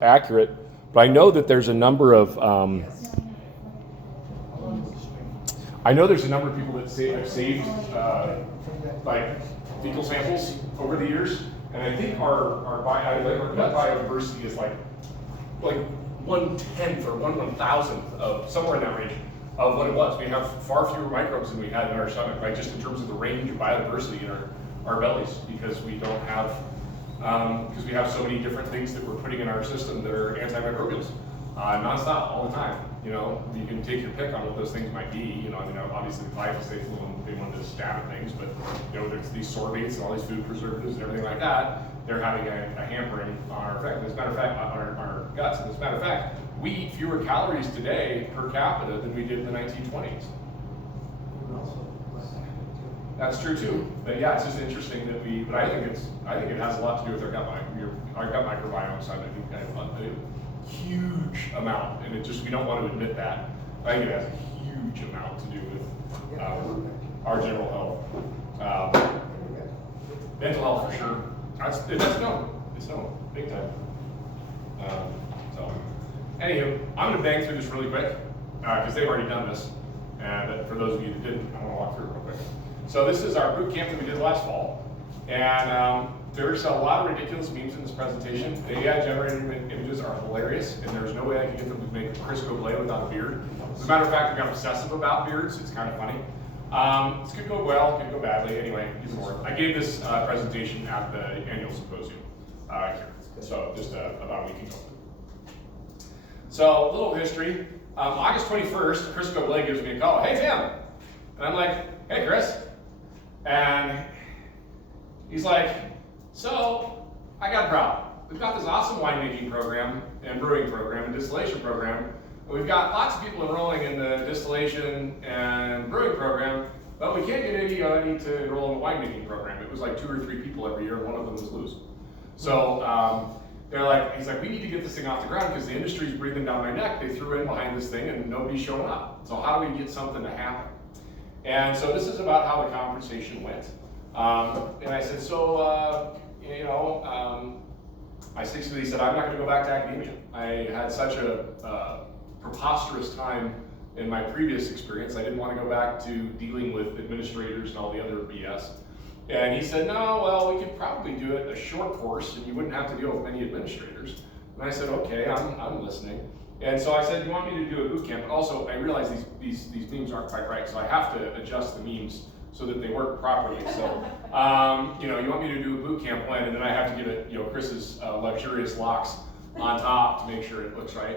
accurate, but I know that there's a number of people that have saved like fecal samples over the years, and I think our gut biodiversity is like 1/10 or 1/1000th of somewhere in that range of what it was. We have far fewer microbes than we had in our stomach, right? Just in terms of the range of biodiversity in our bellies, because we don't have because we have so many different things that we're putting in our system that are antimicrobials, nonstop, all the time. You know, you can take your pick on what those things might be. You know, I mean, obviously glyphosate is the one big one to stab at things, but you know, there's these sorbates and all these food preservatives and everything like that. They're having a hampering on our effect. As a matter of fact, on our guts. And as a matter of fact, we eat fewer calories today per capita than we did in the 1920s. That's true too. But yeah, it's just interesting that but I think it has a lot to do with our gut microbiome side. I think a huge amount, and we don't want to admit that. I think it has a huge amount to do with our general health, mental health for sure. That's known. It's known big time. So, anywho, I'm gonna bang through this really quick because they've already done this, and for those of you that didn't, I want to walk through it real quick. So this is our boot camp that we did last fall, and there's a lot of ridiculous memes in this presentation. The AI-generated images are hilarious, and there's no way I can get them to make Chris go play without a beard. As a matter of fact, I got obsessive about beards. It's kind of funny. This could go well, could go badly. Anyway, I gave this presentation at the annual symposium here, so just about a week ago. So a little history. August 21st, Chris Goblay gives me a call. Hey, Tim. And I'm like, hey, Chris. And he's like, so I got a problem. We've got this awesome winemaking program and brewing program and distillation program. We've got lots of people enrolling in the distillation and brewing program, but we can't get anybody to enroll in the winemaking program. It was like 2 or 3 people every year, and one of them was loose. So he's like, we need to get this thing off the ground because the industry's breathing down my neck. They threw in behind this thing and nobody's showing up. So how do we get something to happen? And so this is about how the conversation went. And I said, I basically said, I'm not going to go back to academia. I had such a preposterous time in my previous experience. I didn't want to go back to dealing with administrators and all the other BS. And he said, no, well, we could probably do it a short course and you wouldn't have to deal with many administrators. And I said, okay, I'm listening. And so I said, you want me to do a boot camp? But also, I realize these memes aren't quite right, so I have to adjust the memes so that they work properly. So, you want me to do a boot camp when, and then I have to get it, Chris's luxurious locks on top to make sure it looks right.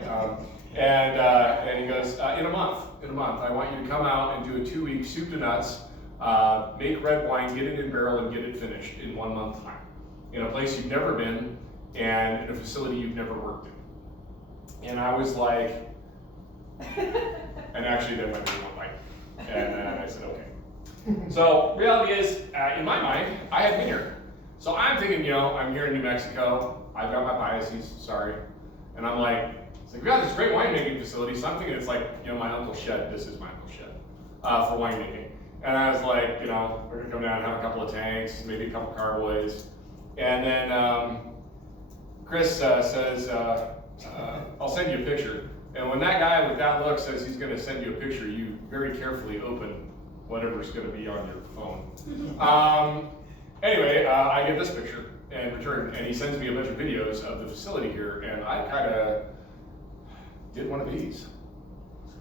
And he goes, in a month, I want you to come out and do a 2-week soup to nuts, make red wine, get it in barrel, and get it finished in 1 month time, in a place you've never been and in a facility you've never worked in. And I was like, and actually then my brain went white. And then I said, okay. So reality is, in my mind, I had been here. So I'm thinking, I'm here in New Mexico. I've got my biases, sorry. And I'm like, we got this great winemaking facility. So I'm thinking it's like, my uncle's shed. This is my uncle's shed for winemaking. And I was like, we're gonna come down and have a couple of tanks, maybe a couple carboys. And then Chris says, I'll send you a picture. And when that guy with that look says he's going to send you a picture, you very carefully open whatever's going to be on your phone. Anyway, I get this picture in return, and he sends me a bunch of videos of the facility here, and I kind of did one of these.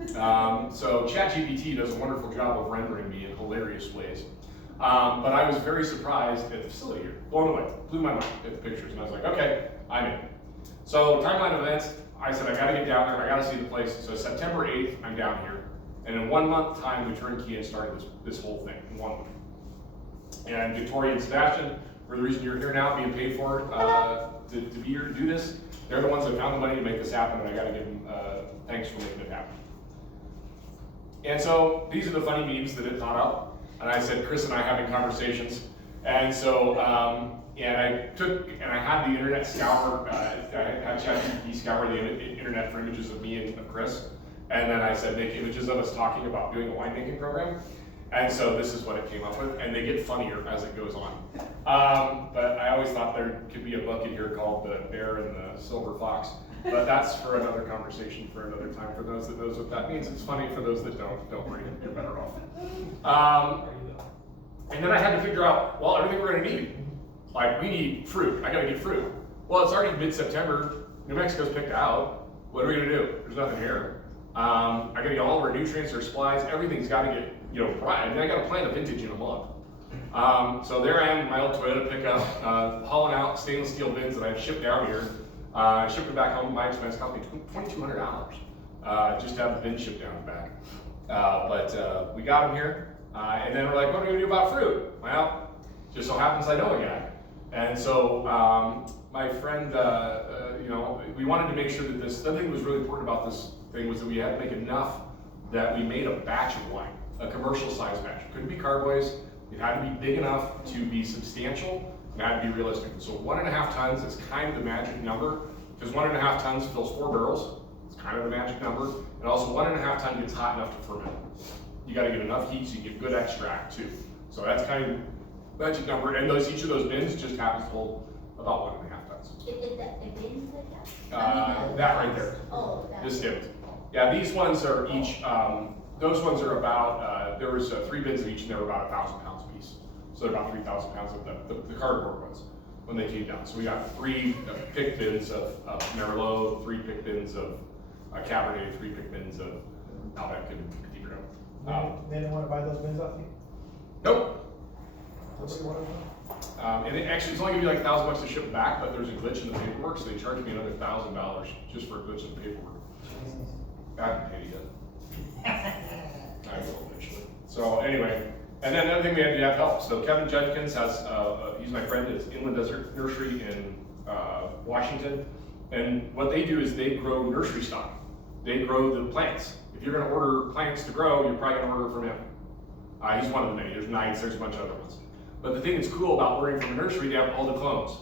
So ChatGPT does a wonderful job of rendering me in hilarious ways. But I was very surprised at the facility here, blown away, blew my mind at the pictures, and I was like, okay, I'm in. So timeline of events, I said I gotta get down there, I gotta see the place. So September 8th, I'm down here. And in 1 month time, we turnkey and started this whole thing in 1 month. And Victoria and Sebastian, for the reason you're here now, being paid for to be here to do this, they're the ones that found the money to make this happen, and I gotta give them thanks for making it happen. And so these are the funny memes that it thought up. And I said, Chris and I having conversations. And so, and I had the internet scour, I had ChatGPT scour the internet for images of me and of Chris. And then I said, make images of us talking about doing a winemaking program. And so this is what it came up with, and they get funnier as it goes on. But I always thought there could be a book in here called The Bear and the Silver Fox. But that's for another conversation for another time. For those that knows what that means, it's funny. For those that don't worry, you're better off. And then I had to figure out, well, everything we're gonna need. Like, we need fruit. I gotta get fruit. Well, it's already mid-September. New Mexico's picked out. What are we gonna do? There's nothing here. I gotta get all of our nutrients, our supplies, everything's gotta get, right. And I gotta plant a vintage in a month. So there I am in my old Toyota pickup, hauling out stainless steel bins that I've shipped down here. I shipped them back home at my expense, cost me $2,200 just to have the bin shipped down and back. But we got them here, and then we're like, what are we gonna do about fruit? Well, just so happens I know a guy. And so my friend, we wanted to make sure that the thing that was really important about this thing was that we had to make enough that we made a batch of wine, a commercial size batch. It couldn't be carboys. It had to be big enough to be substantial, and it had to be realistic. So 1.5 tons is kind of the magic number, because 1.5 tons fills 4 barrels. It's kind of the magic number. And also 1.5 ton gets hot enough to ferment. You gotta get enough heat so you get good extract too. So that's kind of the magic number. And each of those bins just happens to hold about 1.5 tons. The bins like that? That right there. Oh, that. This dimmed. Yeah, these ones are each, those ones are about, there was 3 bins of each, and they were about 1,000 pounds a piece. So they're about 3,000 pounds of the cardboard ones when they came down. So we got 3 pick bins of Merlot, 3 pick bins of Cabernet, 3 pick bins of Malbec and Petit Verdot. They didn't want to buy those bins off you? Nope. Nobody wanted one? And actually, it's only gonna be like $1,000 to ship it back, but there's a glitch in the paperwork, so they charged me another $1,000 just for a glitch in the paperwork. I haven't paid yet. I will eventually. So anyway, and then another thing we had to have help. So Kevin Judkins has, he's my friend, it's Inland Desert Nursery in Washington. And what they do is they grow nursery stock. They grow the plants. If you're gonna order plants to grow, you're probably gonna order from him. He's one of the many, there's Knights, there's a bunch of other ones. But the thing that's cool about ordering from a nursery, they have all the clones.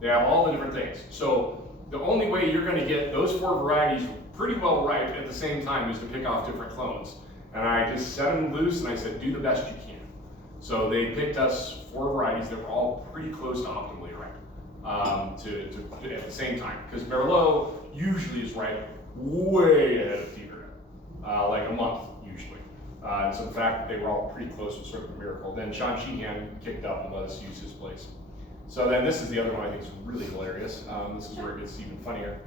They have all the different things. So the only way you're gonna get those 4 varieties pretty well ripe at the same time is to pick off different clones. And I just set them loose and I said, do the best you can. So they picked us 4 varieties that were all pretty close to optimally ripe at the same time. Because Merlot usually is ripe way ahead of Petit Verdot, like a month usually. So in fact, they were all pretty close, was sort of a miracle. Then Sean Sheehan kicked up and let us use his place. So then this is the other one I think is really hilarious. This is where it gets even funnier.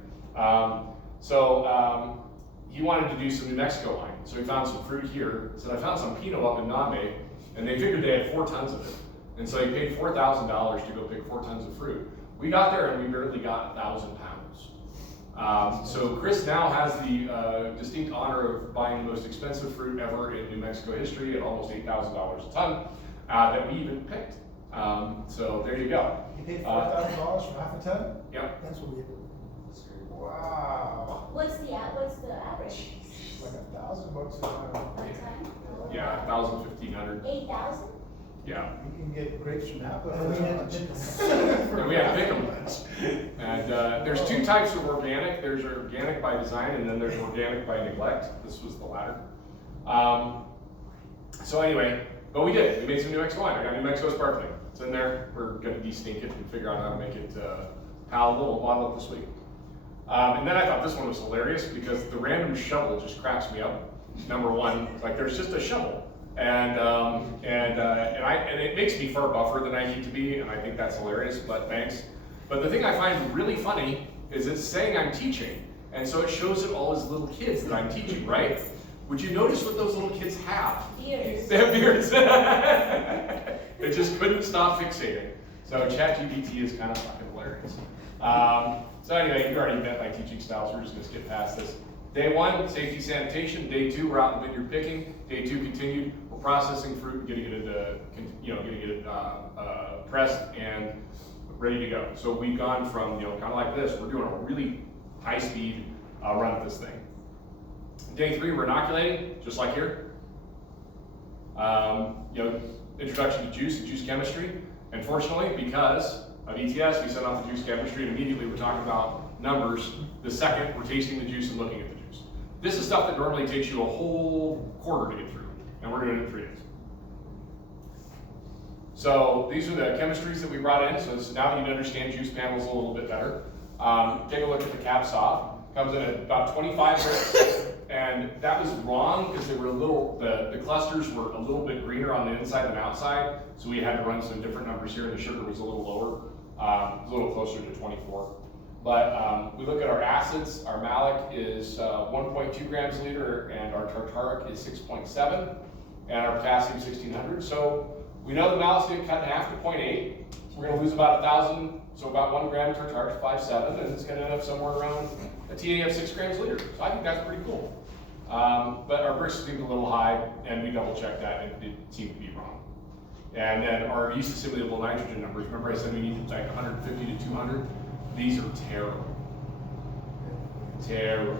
He wanted to do some New Mexico wine. So he found some fruit here. He said, I found some Pinot up in Name, and they figured they had 4 tons of it. And so he paid $4,000 to go pick 4 tons of fruit. We got there and we barely got 1,000 pounds. So Chris now has the distinct honor of buying the most expensive fruit ever in New Mexico history at almost $8,000 a ton that we even picked. So there you go. You paid $4,000 for half a ton? Yep. That's what we do. Wow. What's the average? Like $1,000 a ton. A ton? Yeah, 1,000, 1,500. 8,000? Yeah. You can get grapes from Napa. And we had to pick them. And there's 2 types of organic. There's organic by design, and then there's organic by neglect. This was the latter. So anyway, but we did. We made some New Mexico wine. I got New Mexico sparkling. It's in there. We're going to de-stink it and figure out how to make it palatable and bottle it this week. And then I thought this one was hilarious because the random shovel just cracks me up. Number one, like there's just a shovel. And it makes me far buffer than I need to be, and I think that's hilarious, but thanks. But the thing I find really funny is it's saying I'm teaching, and so it shows it all as little kids that I'm teaching, right? Would you notice what those little kids have? Beards. They have beards. They just couldn't stop fixating. So ChatGPT is kind of fucking hilarious. So anyway, you've already met my teaching style, so we're just gonna skip past this. Day 1, safety sanitation. Day 2, we're out in the vineyard picking. Day 2 continued. We're processing fruit, getting it pressed and ready to go. So we've gone from kind of like this. We're doing a really high speed run at this thing. Day 3, we're inoculating, just like here. Introduction to juice and juice chemistry. And fortunately, because of ETS, we sent off the juice chemistry, and immediately we're talking about numbers. The second, we're tasting the juice and looking at the juice. This is stuff that normally takes you a whole quarter to get through, and we're doing it in 3 days. So these are the chemistries that we brought in. So now that you understand juice panels a little bit better. Take a look at the cab saw. Comes in at about 25 bricks, and that was wrong because they were a little, the clusters were a little bit greener on the inside than outside, so we had to run some different numbers here, and the sugar was a little lower, a little closer to 24. But we look at our acids. Our malic is 1.2 grams a liter, and our tartaric is 6.7, and our potassium 1600. So we know the malic's going to cut in half to 0.8. We're going to lose about 1,000, so about 1 gram tartaric, 5.7, and it's going to end up somewhere around a TA of 6 grams a liter. So I think that's pretty cool. But our bricks seemed a little high, and we double checked that, and it seemed to be wrong. And then our use assimilable nitrogen numbers, remember I said we needed like 150 to 200? These are terrible. Terrible.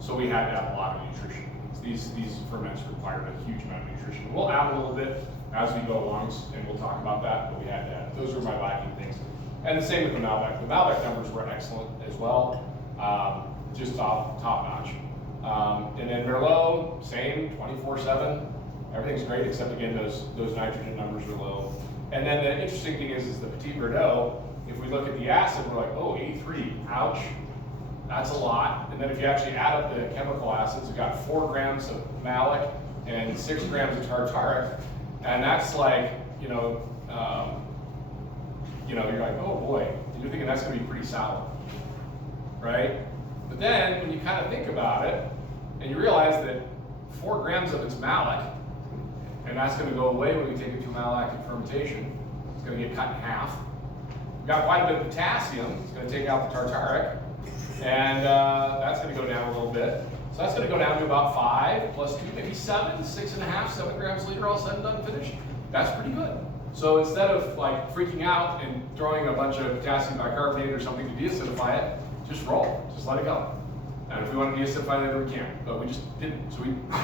So we had to have a lot of nutrition. These ferments required a huge amount of nutrition. We'll add a little bit as we go along, and we'll talk about that, but we had to add. Those were my lacking things. And the same with the Malbec. The Malbec numbers were excellent as well, just top notch. And then Merlot, same, 24/7. Everything's great, except again, those nitrogen numbers are low. And then the interesting thing is the Petit Verdot, if we look at the acid, we're like, oh, 83, ouch, that's a lot. And then if you actually add up the chemical acids, we've got 4 grams of malic and 6 grams of tartaric, and that's like, you're like, oh boy, and you're thinking that's gonna be pretty sour, right? But then when you kind of think about it, and you realize that 4 grams of it's malic, and that's gonna go away when we take it to malolactic fermentation, it's gonna get cut in half. We've got quite a bit of potassium, it's gonna take out the tartaric, and that's gonna go down a little bit. So that's gonna go down to about 5 plus 2, maybe 7, 6.5, 7 grams a liter, all said and done, finished. That's pretty good. So instead of like freaking out and throwing a bunch of potassium bicarbonate or something to deacidify it, just roll, just let it go. And if we want to deacidify it later, we can, but we just didn't. So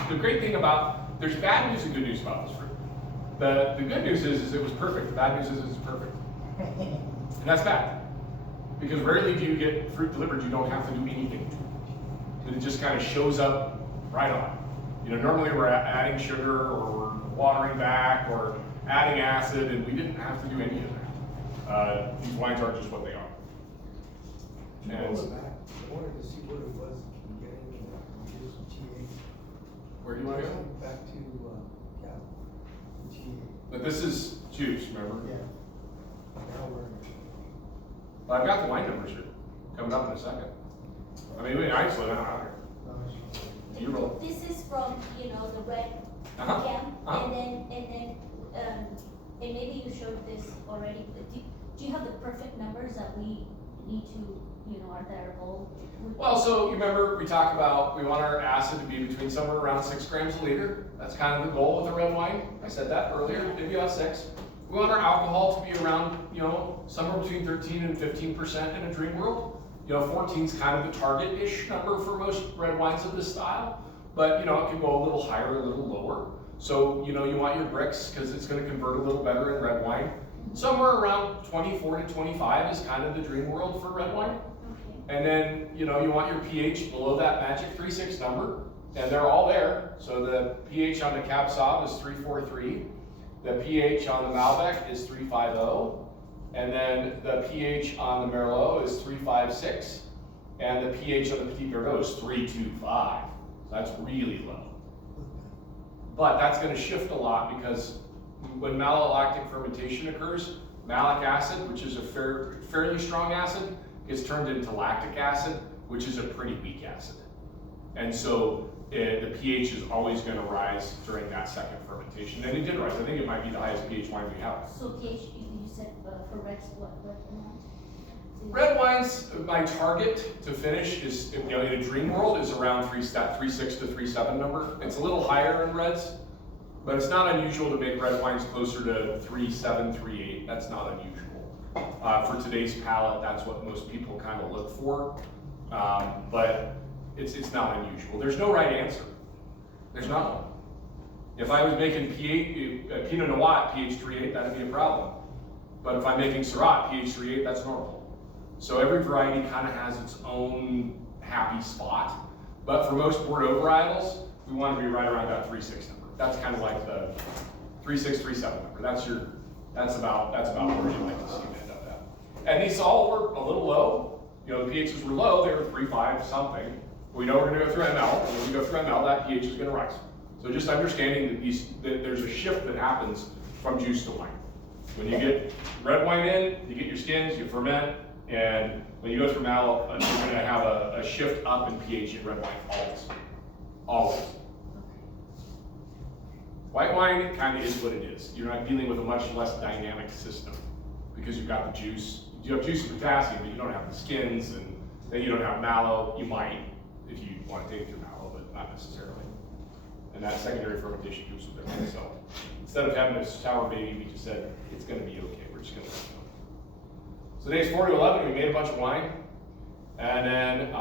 the great thing about, there's bad news and good news about this fruit. The good news is it was perfect. The bad news is it's perfect. And that's bad. Because rarely do you get fruit delivered you don't have to do anything to it. It just kind of shows up right on. Normally we're adding sugar or we're watering back or adding acid, and we didn't have to do any of that. These wines are just what they are. I wanted to see what it was getting some TA. Where do you want to go? Back to Cal. TA. But this is juice, remember? Yeah. Now we're. But I've got the wine numbers here, coming up in a second. I mean, I slow down out here. You roll. This is from, the red camp, and maybe you showed this already, but do you have the perfect numbers that we need to, that are goal? Well, so you remember we talked about, we want our acid to be between somewhere around 6 grams a liter. That's kind of the goal with the red wine. I said that earlier, maybe about 6. We want our alcohol to be around, somewhere between 13 and 15% in a dream world. 14 is kind of the target-ish number for most red wines of this style, but it can go a little higher, a little lower. So, you want your bricks because it's going to convert a little better in red wine. Somewhere around 24 to 25 is kind of the dream world for red wine. Okay. And then, you want your pH below that magic 3.6 number, and they're all there. So the pH on the Cab Sauv is 3.43. The pH on the Malbec is 3.50. And then the pH on the Merlot is 3.56. And the pH on the Petit Verdot is 3.25. So that's really low. But that's going to shift a lot because when malolactic fermentation occurs, malic acid, which is a fairly strong acid, gets turned into lactic acid, which is a pretty weak acid. And so the pH is always going to rise during that second fermentation. And it did rise. I think it might be the highest pH wine we have. So pH, you said for reds, what amount? Red wines, my target to finish is, in a dream world, is around 3.6 to 3.7 number. It's a little higher in reds, but it's not unusual to make red wines closer to 3.7, 3.8. That's not unusual. For today's palate, that's what most people kind of look for. But it's not unusual. There's no right answer. There's not one. If I was making Pinot Noir pH 3.8, that'd be a problem. But if I'm making Syrah pH 3.8, that's normal. So every variety kind of has its own happy spot. But for most Bordeaux varietals, we want to be right around that 3.6 number. That's kind of like the 3.6, 3.7 number. That's about where you'd like to see it end up at. And these all were a little low, You know, the pHs were low, they were 3, 5, something. We know we're gonna go through ML, and when we go through ML, that pH is gonna rise. So just understanding that there's a shift that happens from juice to wine. When you get red wine in, you get your skins, you ferment, and when you go through ML, you're gonna have a shift up in pH in red wine, always. Always. White wine kind of is what it is. You're not dealing with a much less dynamic system because you've got the juice. You have juice and potassium, but you don't have the skins, and then you don't have mallow. You might, if you want to take through mallow, but not necessarily. And that secondary fermentation goes with it. So instead of having a sour baby, we just said it's going to be okay. We're just going to let it go. So days 4 to 11, we made a bunch of wine, and then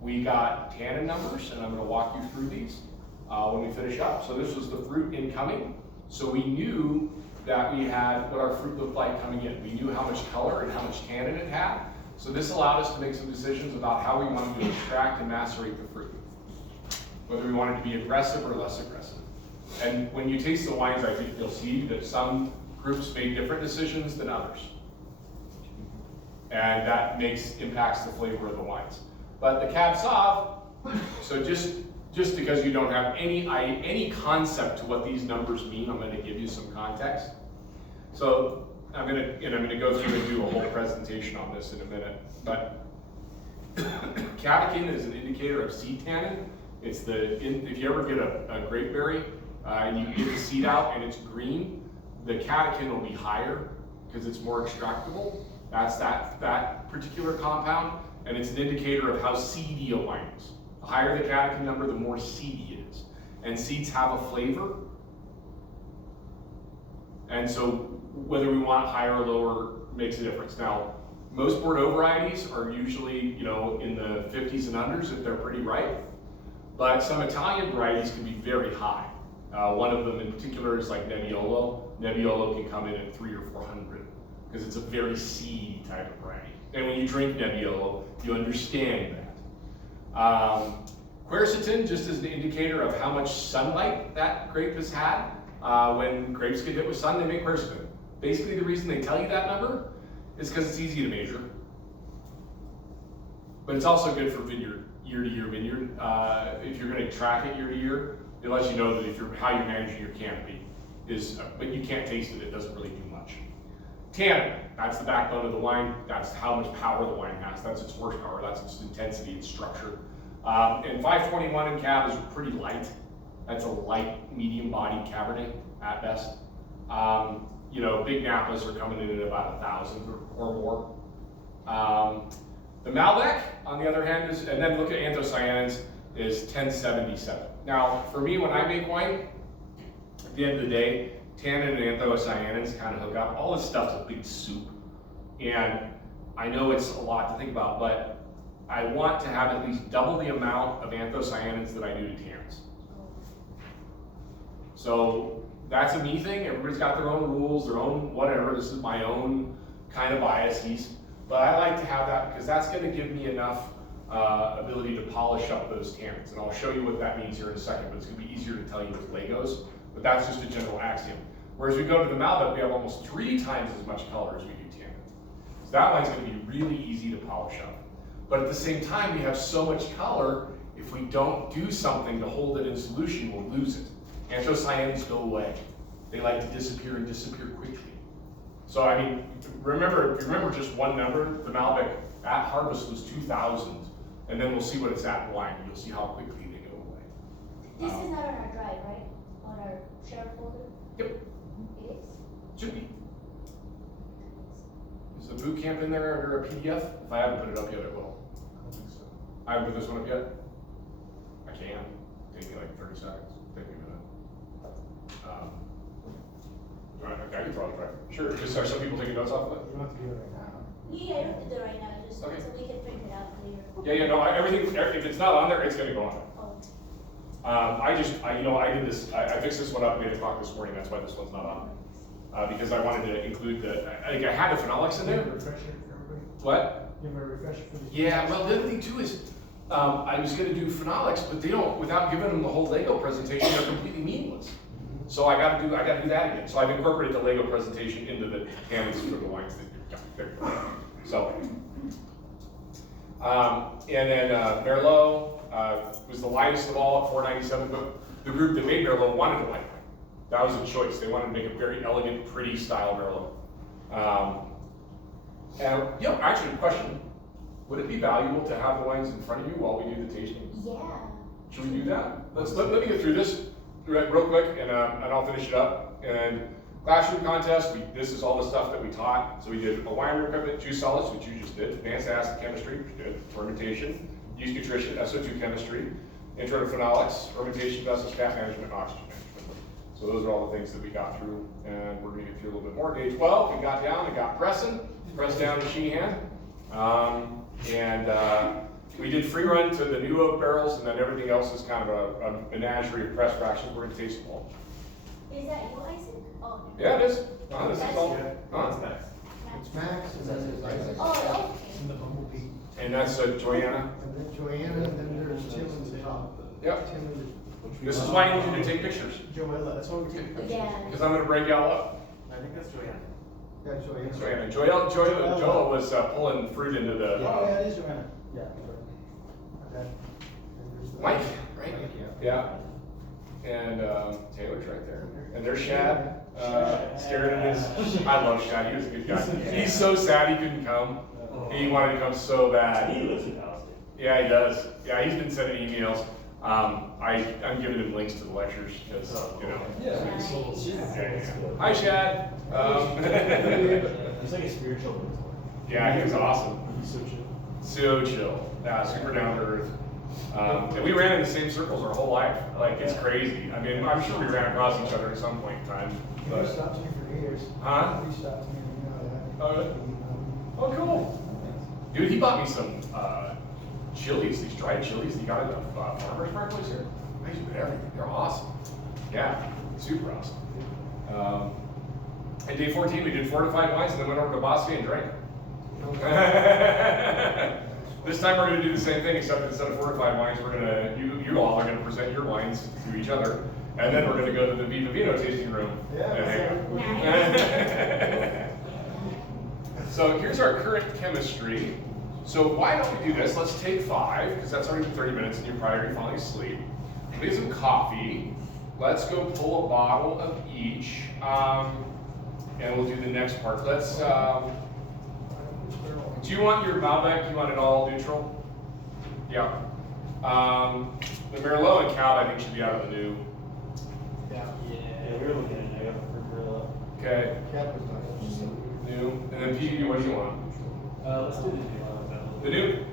we got tannin numbers, and I'm going to walk you through these when we finish up. So this was the fruit incoming. So we knew that we had what our fruit looked like coming in. We knew how much color and how much tannin it had. So this allowed us to make some decisions about how we wanted to extract and macerate the fruit, whether we wanted to be aggressive or less aggressive. And when you taste the wines, I think you'll see that some groups made different decisions than others. And that impacts the flavor of the wines. But the Cab Sauv, so just because you don't have any concept to what these numbers mean, I'm going to give you some context. So I'm going to go through and do a whole presentation on this in a minute. But catechin is an indicator of seed tannin. It's if you ever get a grape berry and you get the seed out and it's green, the catechin will be higher because it's more extractable. That's that particular compound, and it's an indicator of how seedy a wine is. The higher the catechin number, the more seedy it is. And seeds have a flavor. And so whether we want higher or lower makes a difference. Now, most Bordeaux varieties are usually, in the 50s and unders if they're pretty ripe. But some Italian varieties can be very high. One of them in particular is like Nebbiolo. Nebbiolo can come in at 300 or 400 because it's a very seedy type of variety. And when you drink Nebbiolo, you understand that. Quercetin, just as an indicator of how much sunlight that grape has had. When grapes get hit with sun, they make quercetin. Basically, the reason they tell you that number is because it's easy to measure. But it's also good for vineyard, year-to-year vineyard. If you're going to track it year to year, it lets you know that how you're managing your canopy but you can't taste it. It doesn't really do much. Tannin, that's the backbone of the wine. That's how much power the wine has. That's its horsepower. That's its intensity, its structure. And 521 in Cab is pretty light. That's a light, medium-bodied Cabernet at best. Big Napas are coming in at about 1,000 or more. The Malbec, on the other hand, and then look at anthocyanins, is 1077. Now, for me, when I make wine, at the end of the day, tannin and anthocyanins kind of hook up. All this stuff's a big soup. And I know it's a lot to think about, but I want to have at least double the amount of anthocyanins that I do to tannins. So that's a me thing. Everybody's got their own rules, their own whatever. This is my own kind of biases. But I like to have that because that's going to give me enough ability to polish up those tannins. And I'll show you what that means here in a second, but it's going to be easier to tell you with Legos. But that's just a general axiom. Whereas we go to the Malbec, we have almost 3 times as much color as we do tannin. So that wine's going to be really easy to polish up. But at the same time, we have so much color, if we don't do something to hold it in solution, we'll lose it. Anthocyanins go away. They like to disappear and disappear quickly. So I mean, if you remember just one number, the Malbec at harvest was 2,000, and then we'll see what it's at in wine. You'll see how quickly they go away. This is not on our drive, right? On our share folder? Yep. It is? Should be. Is the boot camp in there under a PDF? If I haven't put it up yet, I will. I don't think so. I haven't put this one up yet? I can. Take me like 30 seconds. Take me a minute. Okay, I can probably try. Sure. Just are some people taking notes off of it? You don't have to do it right now. Yeah, I don't do that right now, just Okay. so we can print it out later. Yeah, no, everything, if it's not on there, it's gonna go on there. Oh. I did this, I fixed this one up at 8 o'clock this morning, that's why this one's not on. Because I wanted to include I had the phenolics in You have a there. refresher for everybody? What? You have a refresher for the. Yeah, well, the other thing too is, I was gonna do phenolics, but they don't, without giving them the whole Lego presentation, they're completely meaningless. So I gotta do that again. So I've incorporated the Lego presentation into the tannins for the wines that you're. So, And then Merlot was the lightest of all at 497, but the group that made Merlot wanted a light wine. That was a choice. They wanted to make a very elegant, pretty style Merlot. And actually, a question: would it be valuable to have the wines in front of you while we do the tasting? Yeah. Should we do that? Let me get through this real quick, and I'll finish it up. And classroom contest, this is all the stuff that we taught. So we did a wine equipment, juice solids, which you just did, advanced acid chemistry, which you did, fermentation, yeast nutrition, SO2 chemistry, intro to phenolics, fermentation vessels, fat management, and oxygen management. So those are all the things that we got through, and we're going to get through a little bit more. Day 12, we got down and got press down in Sheehan. We did free run to the new oak barrels, and then everything else is kind of a menagerie of press fractions. We're going to taste them all. Is that you, Isaac? Oh. Yeah, it is. This is all. Max. It's Max, and then there's Isaac. Oh, And the Bumblebee. And that's Joanna. And then Joanna, and then there's Tim in the top. Yep. Tim and This is why I need you to take pictures, Joella, that's why we take pictures. Yeah. because I'm going to break y'all up. I think that's Joanna. Yeah, Joanna. Joanna. Joel was pulling fruit into the. Oh, yeah, it is Joanna. Yeah. Okay. And there's the- Mike, right? Mike, yeah. Yeah. And Taylor's right there. And there's Shad, staring at his. I love Shad. He was a good guy. He's so sad he couldn't come. He wanted to come so bad. He lives in Dallas. Yeah, he does. Yeah, he's been sending emails. I'm giving him links to the lectures because Nice. Hi, Shad. He's like a spiritual mentor. Yeah, he was awesome. He's so chill. So chill. Yeah, super down to earth. And we ran in the same circles our whole life. Like, it's crazy. I mean, I'm sure we ran across each other at some point in time. He But, stopped me for years. Huh? He stopped me, Oh, really? Oh, cool. Dude, he bought me some chilies, these dried chilies he got at the farmer's market here. He's with everything. They're awesome. Yeah, super awesome. And day 14, we did fortified wines and then went over to Bosque and drank. This time we're going to do the same thing, except instead of fortified wines, we're going to, you all are going to present your wines to each other, and then we're going to go to the Viva Vino tasting room. Yeah. and hang out. So here's our current chemistry. So why don't we do this? Let's take 5, because that's already 30 minutes and you're probably already falling asleep. We get some coffee. Let's go pull a bottle of each, and we'll do the next part. Let's, do you want your Malbec, you want it all neutral? Yeah. The Merlot and Cab, I think, should be out of the new. Yeah, we were looking at it for Gorilla. Okay, Cap was not. new. And then PG, what do you want? Let's do the new one. The new?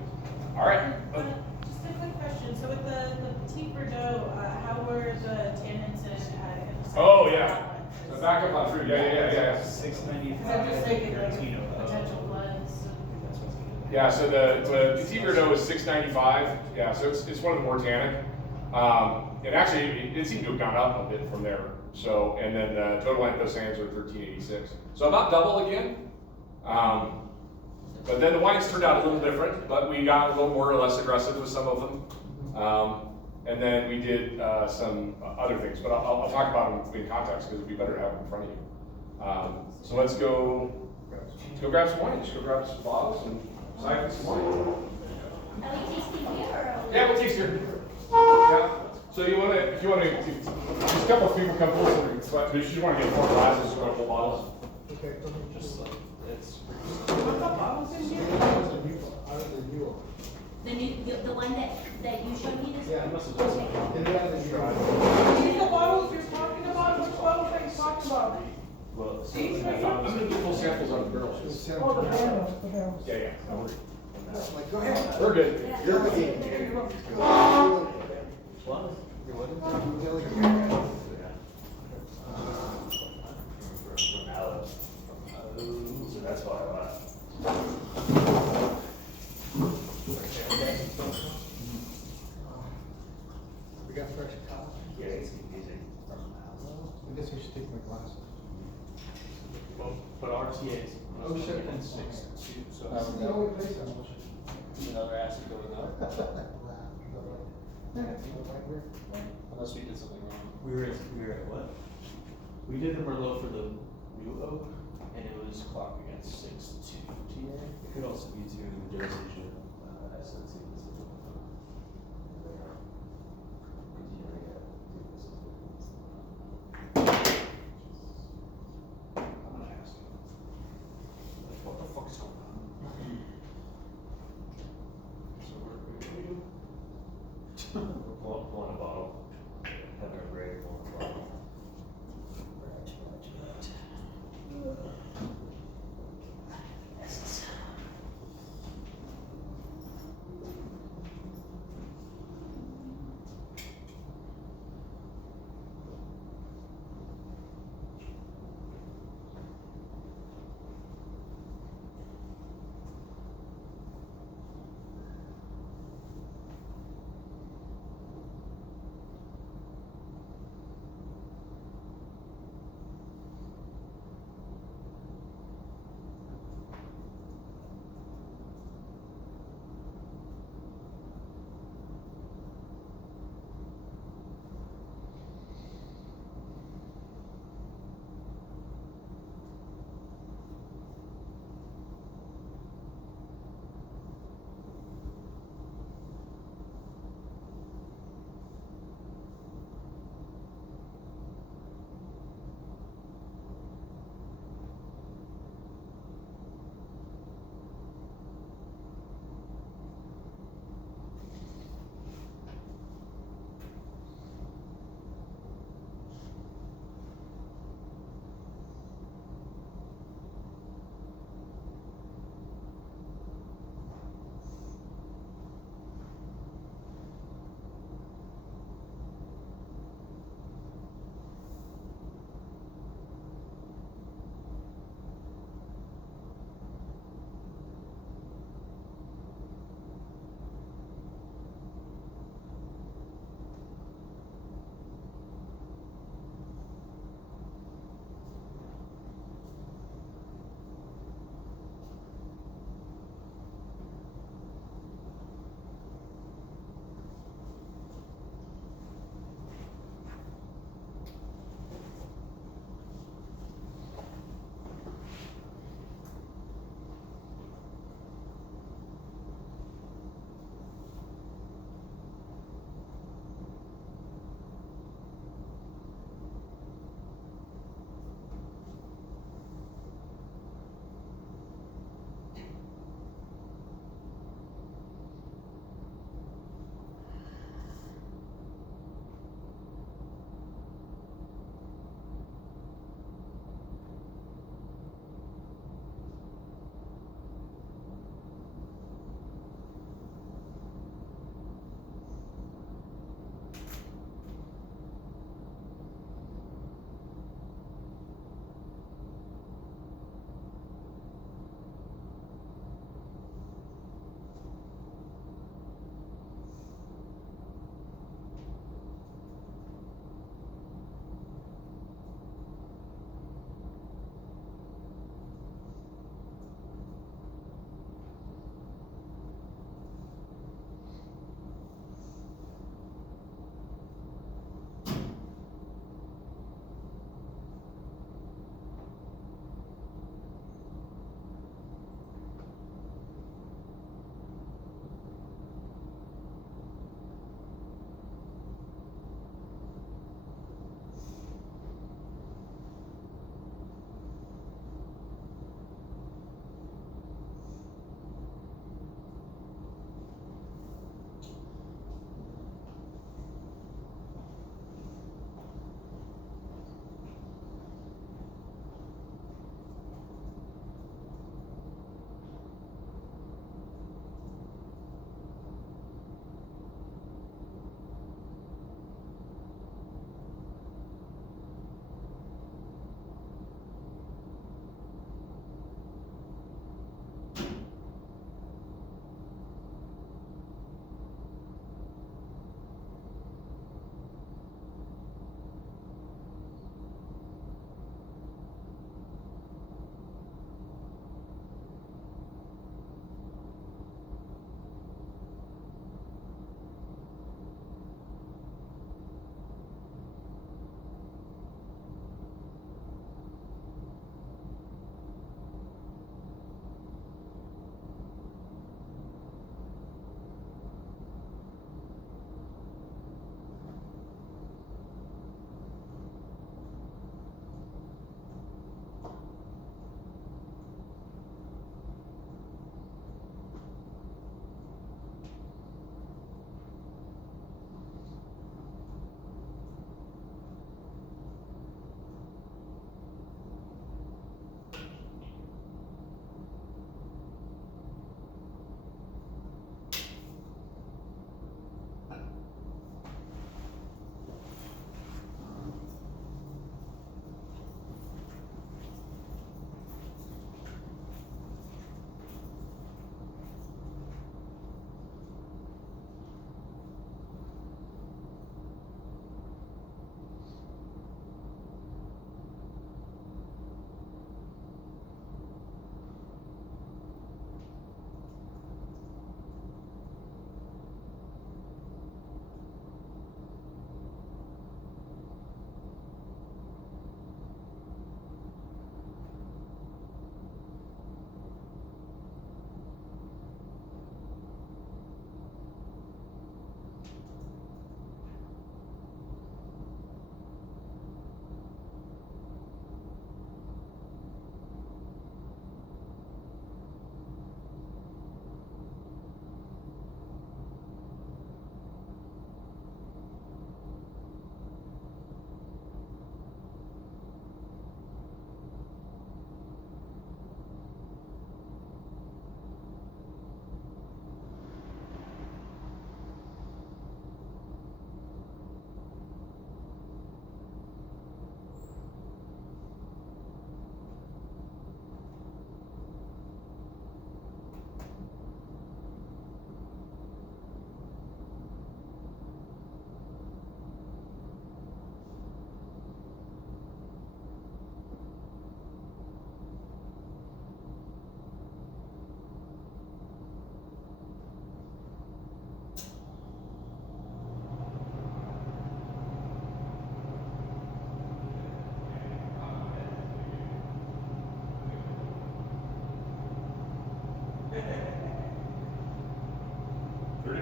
All right. Just a quick question, so with the Petit Verdot, how were the tannins and the Oh, yeah. The backup on fruit, yeah. 695. Because I'm just thinking like Tarantino. potential blends. That's what's good. Yeah, so the Petit Verdot is $6.95. Yeah, so it's one of the more tannic. And actually, it seemed to have gone up a bit from there. So, and then the total anthocyanins are $13.86. So about double again. But then the wines turned out a little different, but we got a little more or less aggressive with some of them. And then we did some other things, but I'll talk about them in context because it'd be better to have them in front of you. So let's go grab some wine. Just go grab some bottles and siphon some wine. Are we tasting beer or? Yeah, we'll taste here. Yeah. So if you want to, there's a couple of people come forward, but you just want to get 4 glasses or a couple bottles. Okay, Just like, it's. What's the bottles in here? Out of the new. The one that you showed me this? Yeah, I must have done something. Get it out of the new. These are the bottles you're talking about, which bottles are you talking about? Well, so These right I'm here? going to get full samples on the girls. Oh, the barrels. Yeah. No worries. Like, go ahead. We're good. Yeah. You're good. There you go. what? From Alex. So that's why I laughed. We got fresh coffee. Yeah, it's confusing. From Alex. I guess I should take my glasses. Well, but RTA's. Oh, shit. 6.2, so. That's the only place I was. Another acid going up. Unless we did something wrong. We were at what? We did the Merlot for the new oak, and it was clocked against 6.2 TA. It could also be due to the dosage of since he was. They are continuing at I'm gonna ask him. What the fuck is going on? So we're doing? Pulling a bottle, having a break, pulling a bottle.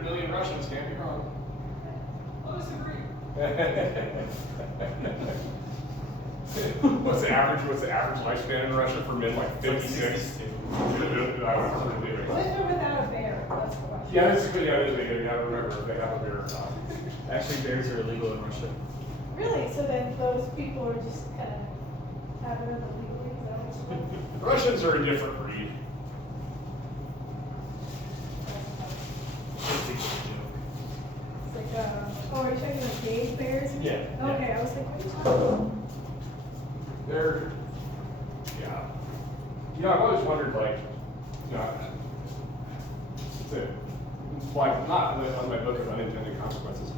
million Russians, can't be wrong. I'll disagree. What's the average lifespan in Russia for men? Like 56? With or without a bear, that's the question. Yeah, that's good. Yeah, you have to remember if they have a bear or not. Actually, bears are illegal in Russia. Really? So then those people are just kind of having it illegally? Is that what it's The Russians are a different breed. It's like, oh, are you talking about cage bears? Yeah, yeah. Okay, I was like, what are you talking about? They're, yeah. You know, I've always wondered, like, you know, like, not on my book of unintended consequences.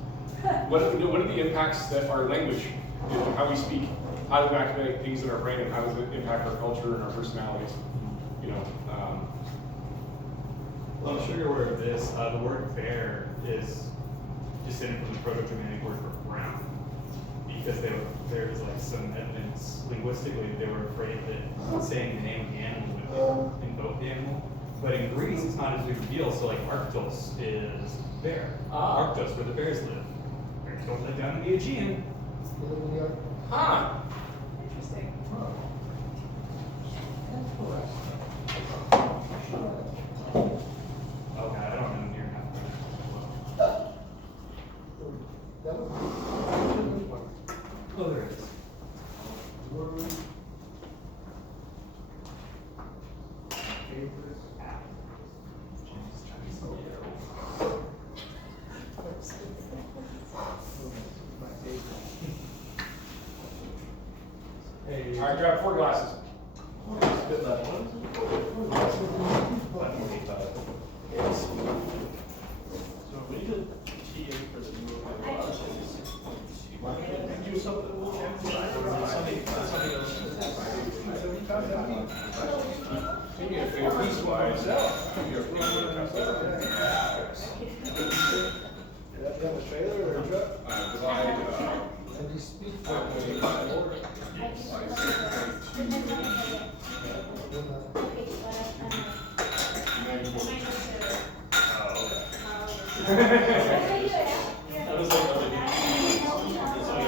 What are the impacts that our language, you know, how we speak, how do we activate things in our brain, and how does it impact our culture and our personalities? You know, Well, I'm sure you're aware of this. The word bear is descended from the Proto-Germanic word for brown, because there was like some evidence linguistically they were afraid that saying the name of the animal would invoke the animal. But in Greece, it's not as big a deal. So like Arctos is bear. Arctos, where the bears live. Bears don't live down in the Aegean. huh? Interesting. Okay, I don't know near half. Oh, there it is. All right, grab 4 glasses. So we did TA for the new Do something a little Do me a favor, slides. You have a trailer or a truck? Divide, And you speak for I just okay, That was like other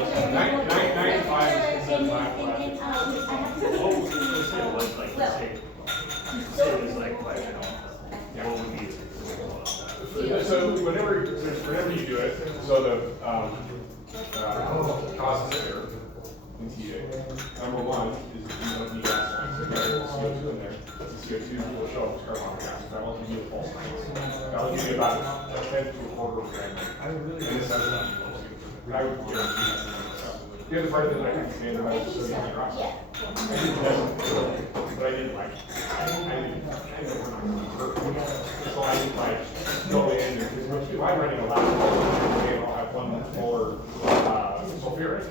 but 95 instead of 5. What was it was like the same? It was like, what would be? So whenever you do it, so the causes of error in TA. Number 1 is you don't need gas lines. So there's CO2 in there. That's the CO2 will show up as carbon gas. That will give you a false negative. That will give you about a 10 to a quarter of a gram. And this has a I would guarantee that. The other part that I can stand about is sodium hydroxide. I didn't necessarily, but I didn't like, I didn't so I didn't like go in and, because if I'm running a lab, I'll have 1 molar sulfuric.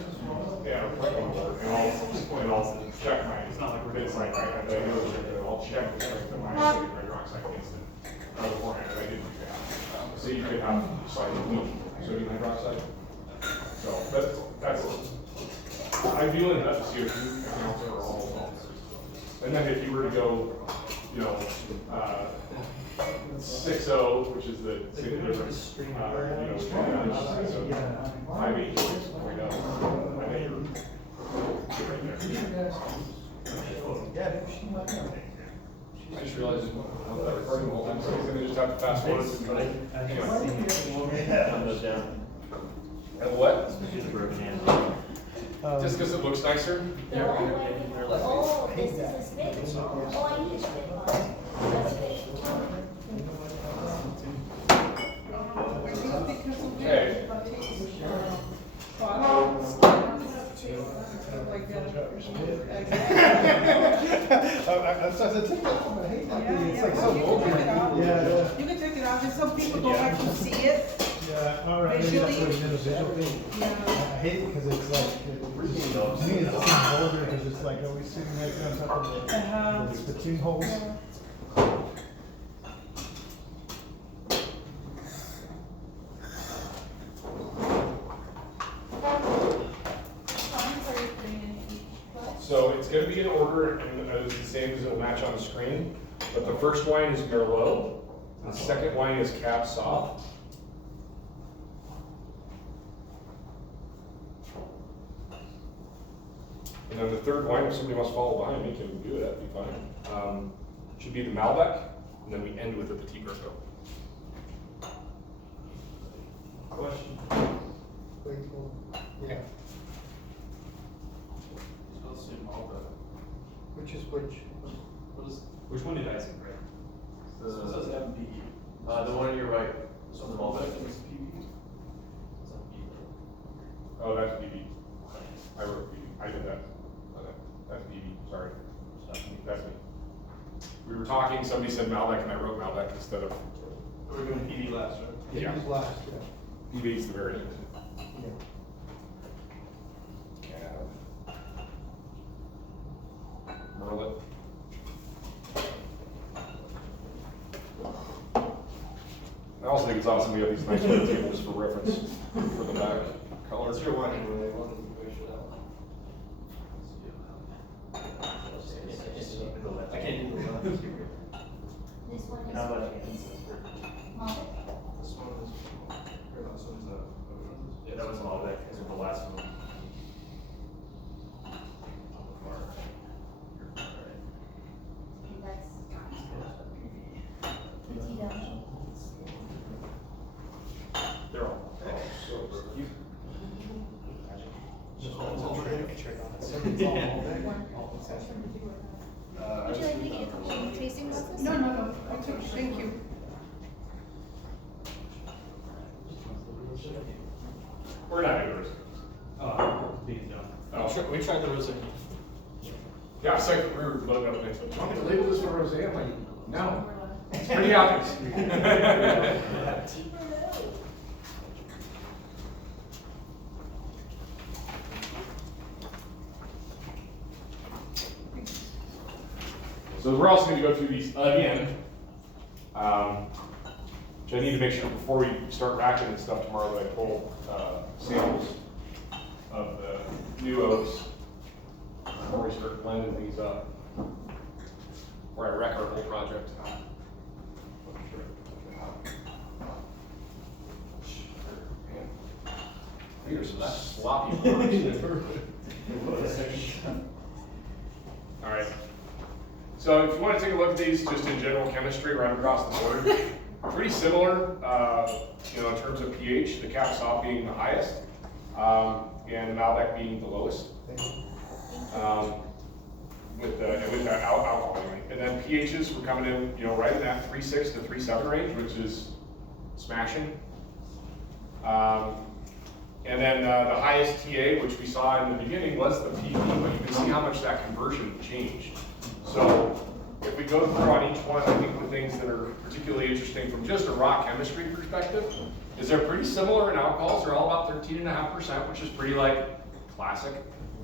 Yeah, and I'll check my, it's not like we're it's like, I know I'll check the strength of my sodium hydroxide instant. Beforehand, I didn't do that. So you could have slightly weak sodium hydroxide. So that's I'm feeling that CO2 accounts for all of them. And then if you were to go, you know, 6.0, which is the same difference, you know, so 5.8, 4.0, I think you're right there. I just realized I'm not recording the whole time, so I'm gonna just have to fast forward. Anyway. Down. And what? Especially the broken hands. Just because it looks nicer? oh, this is a spit. Oh, I need a spit bottle. That's it. Okay. I started to take that from my head. It's like so vulgar. Yeah. You can take it off, and some people don't actually see it. Yeah, all right, maybe that's what it is, a visual thing. Yeah. I hate it because it's like, to me, it seems vulgar because it's like always sitting right there on top of the spittoon holes. So it's going to be in order, and it's the same as it'll match on the screen. But the first wine is Merlot, the second wine is Cab Sauv, And then the third wine, if somebody wants to follow behind me, can do it, that'd be fine. Should be the Malbec, and then we end with the Petit Verdot. Question. Wait, hold on. Yeah, Supposed to say Malbec. which is which? What is? Which one did I say, right? This one says MPE. The one on your right. This one's Malbec and it's PB. Oh, that's BB. I wrote BB. I did that. That's BB, sorry. That's me. We were talking, somebody said Malbec, and I wrote Malbec instead of. We're doing PD last, right? Yeah. Who's last, yeah. BB's the very end. Yeah. Merlot. I also think it's awesome we have these nice little tables for reference for the back color. It's your wine, anyway. Why don't you finish it out? I can't do the wine. This one is. How much? Malbec. This one is, or no, this one's Yeah, that was Malbec, because of the last one. And that's Petit Verdot. They're all. Would you like me to get a couple of tasting glasses? No, I took, thank you. We're not doing Please don't. Oh, We tried the rosé. yeah, it's like we were loading up next. Do you want me to label this for rosé? I'm like, no. It's pretty obvious. So we're also going to go through these again. Which I need to make sure before we start racking and stuff tomorrow that I pull samples of the new oaks before we start blending these up. Before I wreck our whole project. These are some sloppy words. All right. So if you want to take a look at these just in general chemistry right across the board, pretty similar, in terms of pH, the Cap Sauv being the highest, and the Malbec being the lowest. With that alcohol anyway. And then pHs were coming in, right in that 3.6 to 3.7 range, which is smashing. And then the highest TA, which we saw in the beginning, was the PV, but you can see how much that conversion changed. So if we go through on each one, I think the things that are particularly interesting from just a raw chemistry perspective is they're pretty similar in alcohols. They're all about 13.5%, which is pretty classic,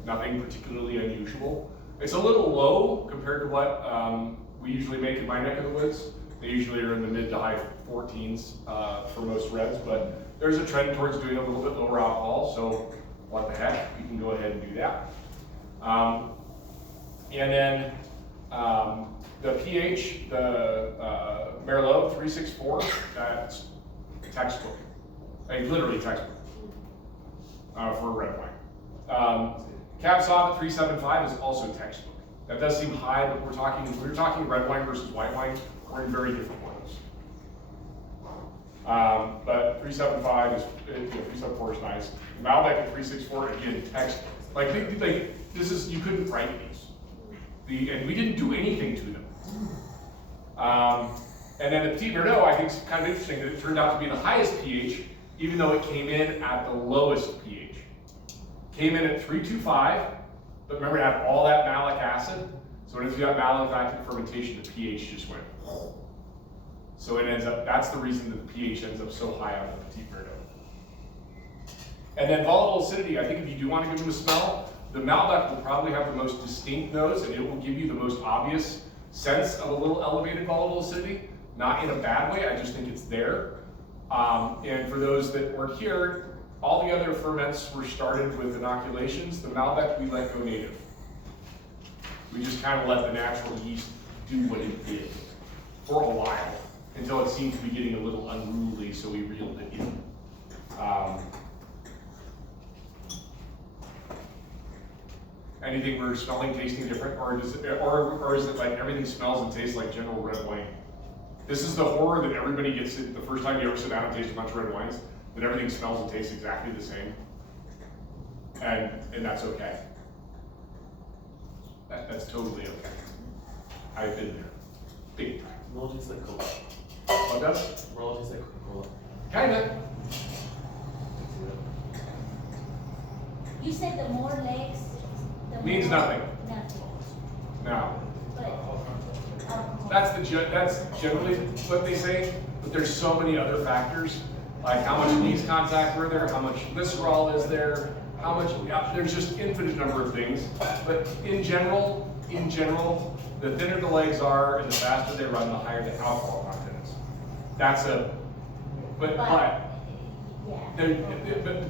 nothing particularly unusual. It's a little low compared to what we usually make in my neck of the woods. They usually are in the mid to high 14s for most reds, but there's a trend towards doing a little bit lower alcohol, so what the heck, we can go ahead and do that. And then the pH, the Merlot 3.64, that's textbook, literally textbook for a red wine. Cap Sauv at 3.75 is also textbook. That does seem high, but we're talking red wine versus white wine. We're in very different ones. But 3.75 is 3.74 is nice. Malbec at 3.64 again textbook. This is, you couldn't write these. And we didn't do anything to them. And then the Petit Verdot, I think, is kind of interesting that it turned out to be the highest pH, even though it came in at the lowest pH. Came in at 3.25, but remember it had all that malic acid. So when you got malolactic fermentation, the pH just went. So it ends up, that's the reason that the pH ends up so high on the Petit Verdot. And then volatile acidity, I think if you do want to give them a smell, the Malbec will probably have the most distinct nose, and it will give you the most obvious sense of a little elevated volatile acidity. Not in a bad way, I just think it's there. And for those that weren't here, all the other ferments were started with inoculations. The Malbec we let go native. We just kind of let the natural yeast do what it did for a while, until it seemed to be getting a little unruly, so we reeled it in. And anything we're smelling, tasting different, or is it like everything smells and tastes like general red wine? This is the horror that everybody gets the first time you ever sit down and taste a bunch of red wines, that everything smells and tastes exactly the same. And that's okay. That's totally okay. I've been there. Big time. Roll tastes like Cola. What does? Roll tastes like Coca-Cola. Kinda. You said the more legs, the Means more. nothing. Nothing, Now, but. that's generally what they say, but there's so many other factors, like how much yeast contact were there, how much glycerol is there, how much, there's just infinite number of things. But in general, the thinner the legs are and the faster they run, the higher the alcohol content is. That's but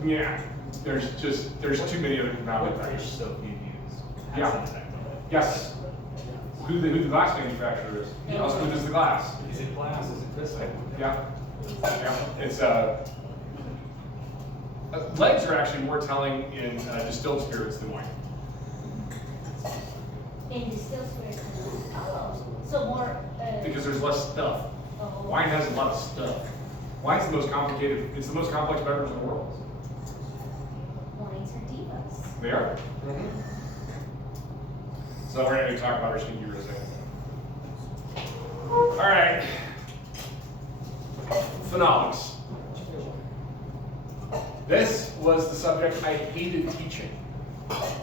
Yeah. there's too many other confounding What dish factors. soap you use? Yeah. Has an effect on it. Yes. Who the glass manufacturer is. How smooth is the glass? Is it glass? Is it crystal? Yeah. It's legs are actually more telling in distilled spirits than wine. In distilled spirits. Oh, so more, Because there's less stuff. oh. Wine has a lot of stuff. Wine's the most complicated, it's the most complex beverage in the world. Wines are divas. They are. So we're going to talk about our stinky rosé. All right. Phenolics. This was the subject I hated teaching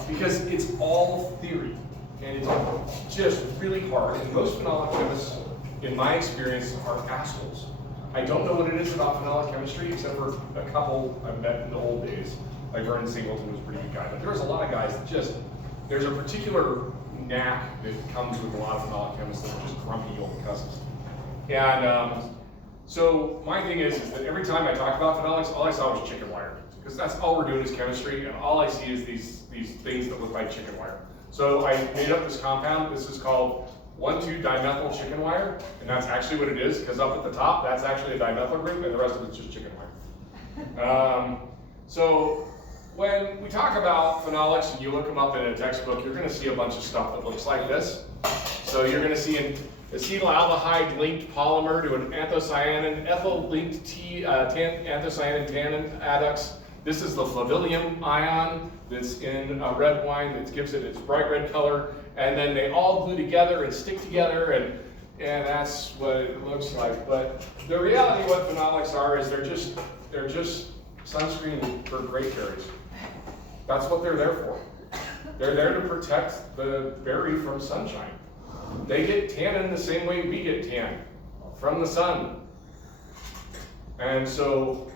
because it's all theory and it's just really hard. And most phenolic chemists, in my experience, are assholes. I don't know what it is about phenolic chemistry except for a couple I met in the old days. Like Vernon Singleton was a pretty good guy, but there's a lot of guys that just, there's a particular knack that comes with a lot of phenolic chemists that are just grumpy old cusses. And so my thing is that every time I talk about phenolics, all I saw was chicken wire. Because that's all we're doing is chemistry, and all I see is these things that look like chicken wire. So I made up this compound. This is called 1,2-dimethyl chicken wire, and that's actually what it is, because up at the top, that's actually a dimethyl group, and the rest of it's just chicken wire. So when we talk about phenolics and you look them up in a textbook, you're going to see a bunch of stuff that looks like this. So you're going to see an acetaldehyde linked polymer to an anthocyanin, ethyl linked anthocyanin tannin adducts. This is the flavillum ion that's in red wine that gives it its bright red color. And then they all glue together and stick together, and that's what it looks like. But the reality of what phenolics are is they're just sunscreen for grape berries. That's what they're there for. They're there to protect the berry from sunshine. They get tannin the same way we get tan, from the sun. And so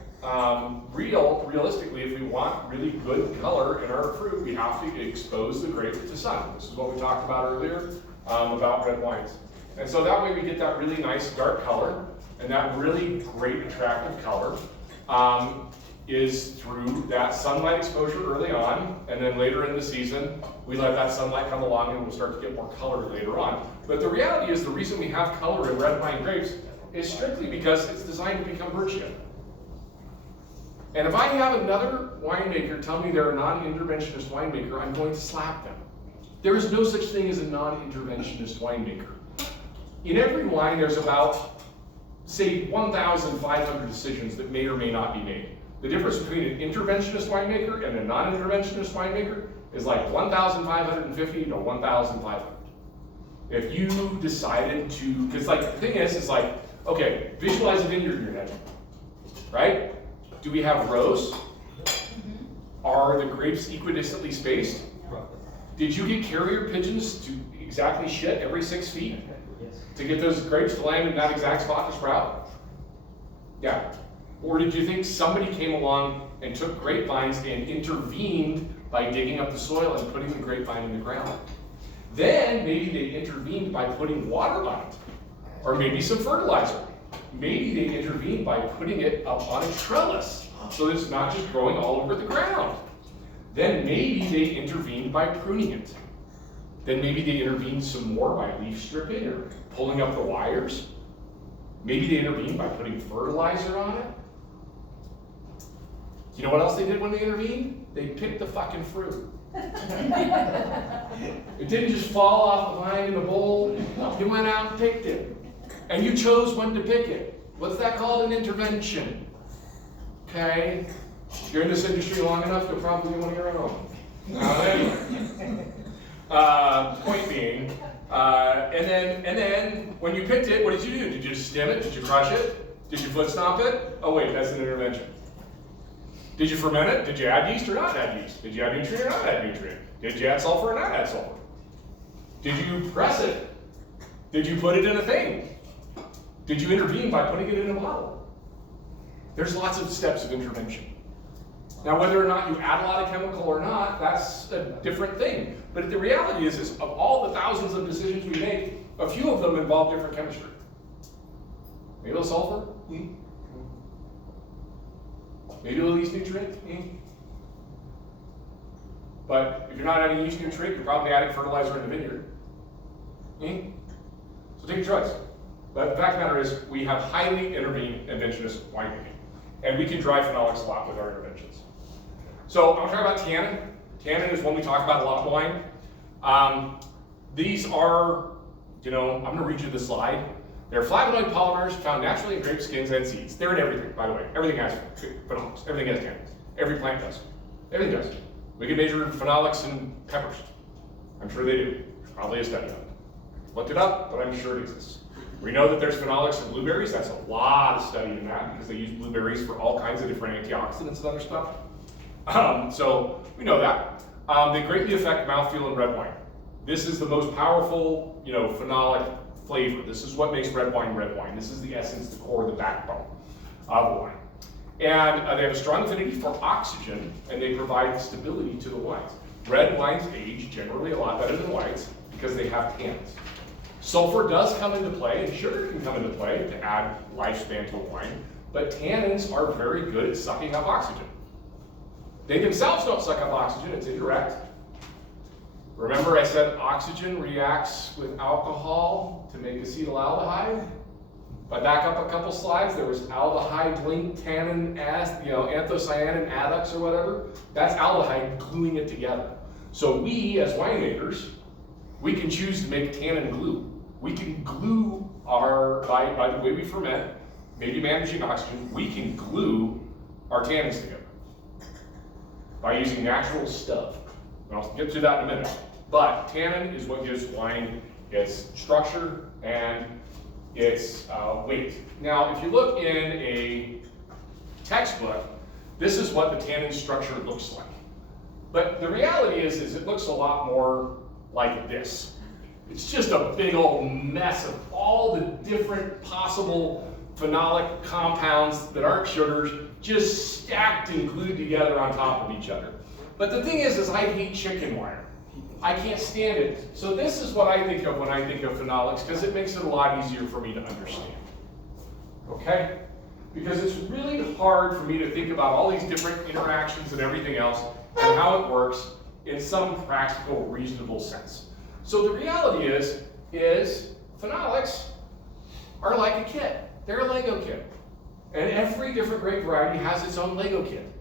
realistically, if we want really good color in our fruit, we have to expose the grape to sun. This is what we talked about earlier about red wines. And so that way we get that really nice dark color, and that really great attractive color is through that sunlight exposure early on, and then later in the season, we let that sunlight come along and we'll start to get more color later on. But the reality is the reason we have color in red wine grapes is strictly because it's designed to become virgin. And if I have another winemaker tell me they're a non-interventionist winemaker, I'm going to slap them. There is no such thing as a non-interventionist winemaker. In every wine, there's about, say, 1,500 decisions that may or may not be made. The difference between an interventionist winemaker and a non-interventionist winemaker is like 1,550 to 1,500. If you decided to, because like the thing is like, okay, visualize a vineyard in your head, right? Do we have rows? Are the grapes equidistantly spaced? Did you get carrier pigeons to exactly shit every 6 feet? To get those grapes to land in that exact spot to sprout? Yeah. Or did you think somebody came along and took grapevines and intervened by digging up the soil and putting the grapevine in the ground? Then maybe they intervened by putting water on it, or maybe some fertilizer. Maybe they intervened by putting it up on a trellis so that it's not just growing all over the ground. Then maybe they intervened by pruning it. Then maybe they intervened some more by leaf stripping or pulling up the wires. Maybe they intervened by putting fertilizer on it. You know what else they did when they intervened? They picked the fucking fruit. It didn't just fall off the vine in a bowl. You went out and picked it. And you chose when to pick it. What's that called? An intervention. Okay? If you're in this industry long enough, you'll probably be one of your own. Anyway. Point being, and then when you picked it, what did you do? Did you just stem it? Did you crush it? Did you foot stomp it? Oh wait, that's an intervention. Did you ferment it? Did you add yeast or not add yeast? Did you add nutrient or not add nutrient? Did you add sulfur or not add sulfur? Did you press it? Did you put it in a thing? Did you intervene by putting it in a bottle? There's lots of steps of intervention. Now, whether or not you add a lot of chemical or not, that's a different thing. But the reality is of all the thousands of decisions we make, a few of them involve different chemistry. Maybe a little sulfur? Maybe a little yeast nutrient? But if you're not adding yeast nutrient, you're probably adding fertilizer in the vineyard. So take your choice. But the fact of the matter is, we have highly interventionist winemaking. And we can drive phenolics a lot with our interventions. So I'm going to talk about tannin. Tannin is one we talk about a lot in wine. These are, I'm going to read you the slide. They're flavonoid polymers found naturally in grape skins and seeds. They're in everything, by the way. Everything has phenolics. Everything has tannins. Every plant does. Everything does. We can measure phenolics in peppers. I'm sure they do. There's probably a study on it. Looked it up, but I'm sure it exists. We know that there's phenolics in blueberries. That's a lot of study in that because they use blueberries for all kinds of different antioxidants and other stuff. So we know that. They greatly affect mouthfeel in red wine. This is the most powerful, phenolic flavor. This is what makes red wine red wine. This is the essence, the core, the backbone of wine. And they have a strong affinity for oxygen, and they provide stability to the wines. Red wines age generally a lot better than whites because they have tannins. Sulfur does come into play, and sugar can come into play to add lifespan to a wine, but tannins are very good at sucking up oxygen. They themselves don't suck up oxygen, it's indirect. Remember I said oxygen reacts with alcohol to make acetaldehyde? If I back up a couple slides, there was aldehyde linked tannin as, anthocyanin adducts or whatever. That's aldehyde gluing it together. So we, as winemakers, we can choose to make tannin glue. We can glue by the way we ferment, maybe managing oxygen, we can glue our tannins together by using natural stuff. And I'll get to that in a minute. But tannin is what gives wine its structure and its weight. Now, if you look in a textbook, this is what the tannin structure looks like. But the reality is it looks a lot more like this. It's just a big old mess of all the different possible phenolic compounds that aren't sugars, just stacked and glued together on top of each other. But the thing is I hate chicken wire. I can't stand it. So this is what I think of when I think of phenolics, because it makes it a lot easier for me to understand. Okay? Because it's really hard for me to think about all these different interactions and everything else and how it works in some practical, reasonable sense. So the reality is phenolics are like a kit. They're a Lego kit. And every different grape variety has its own Lego kit.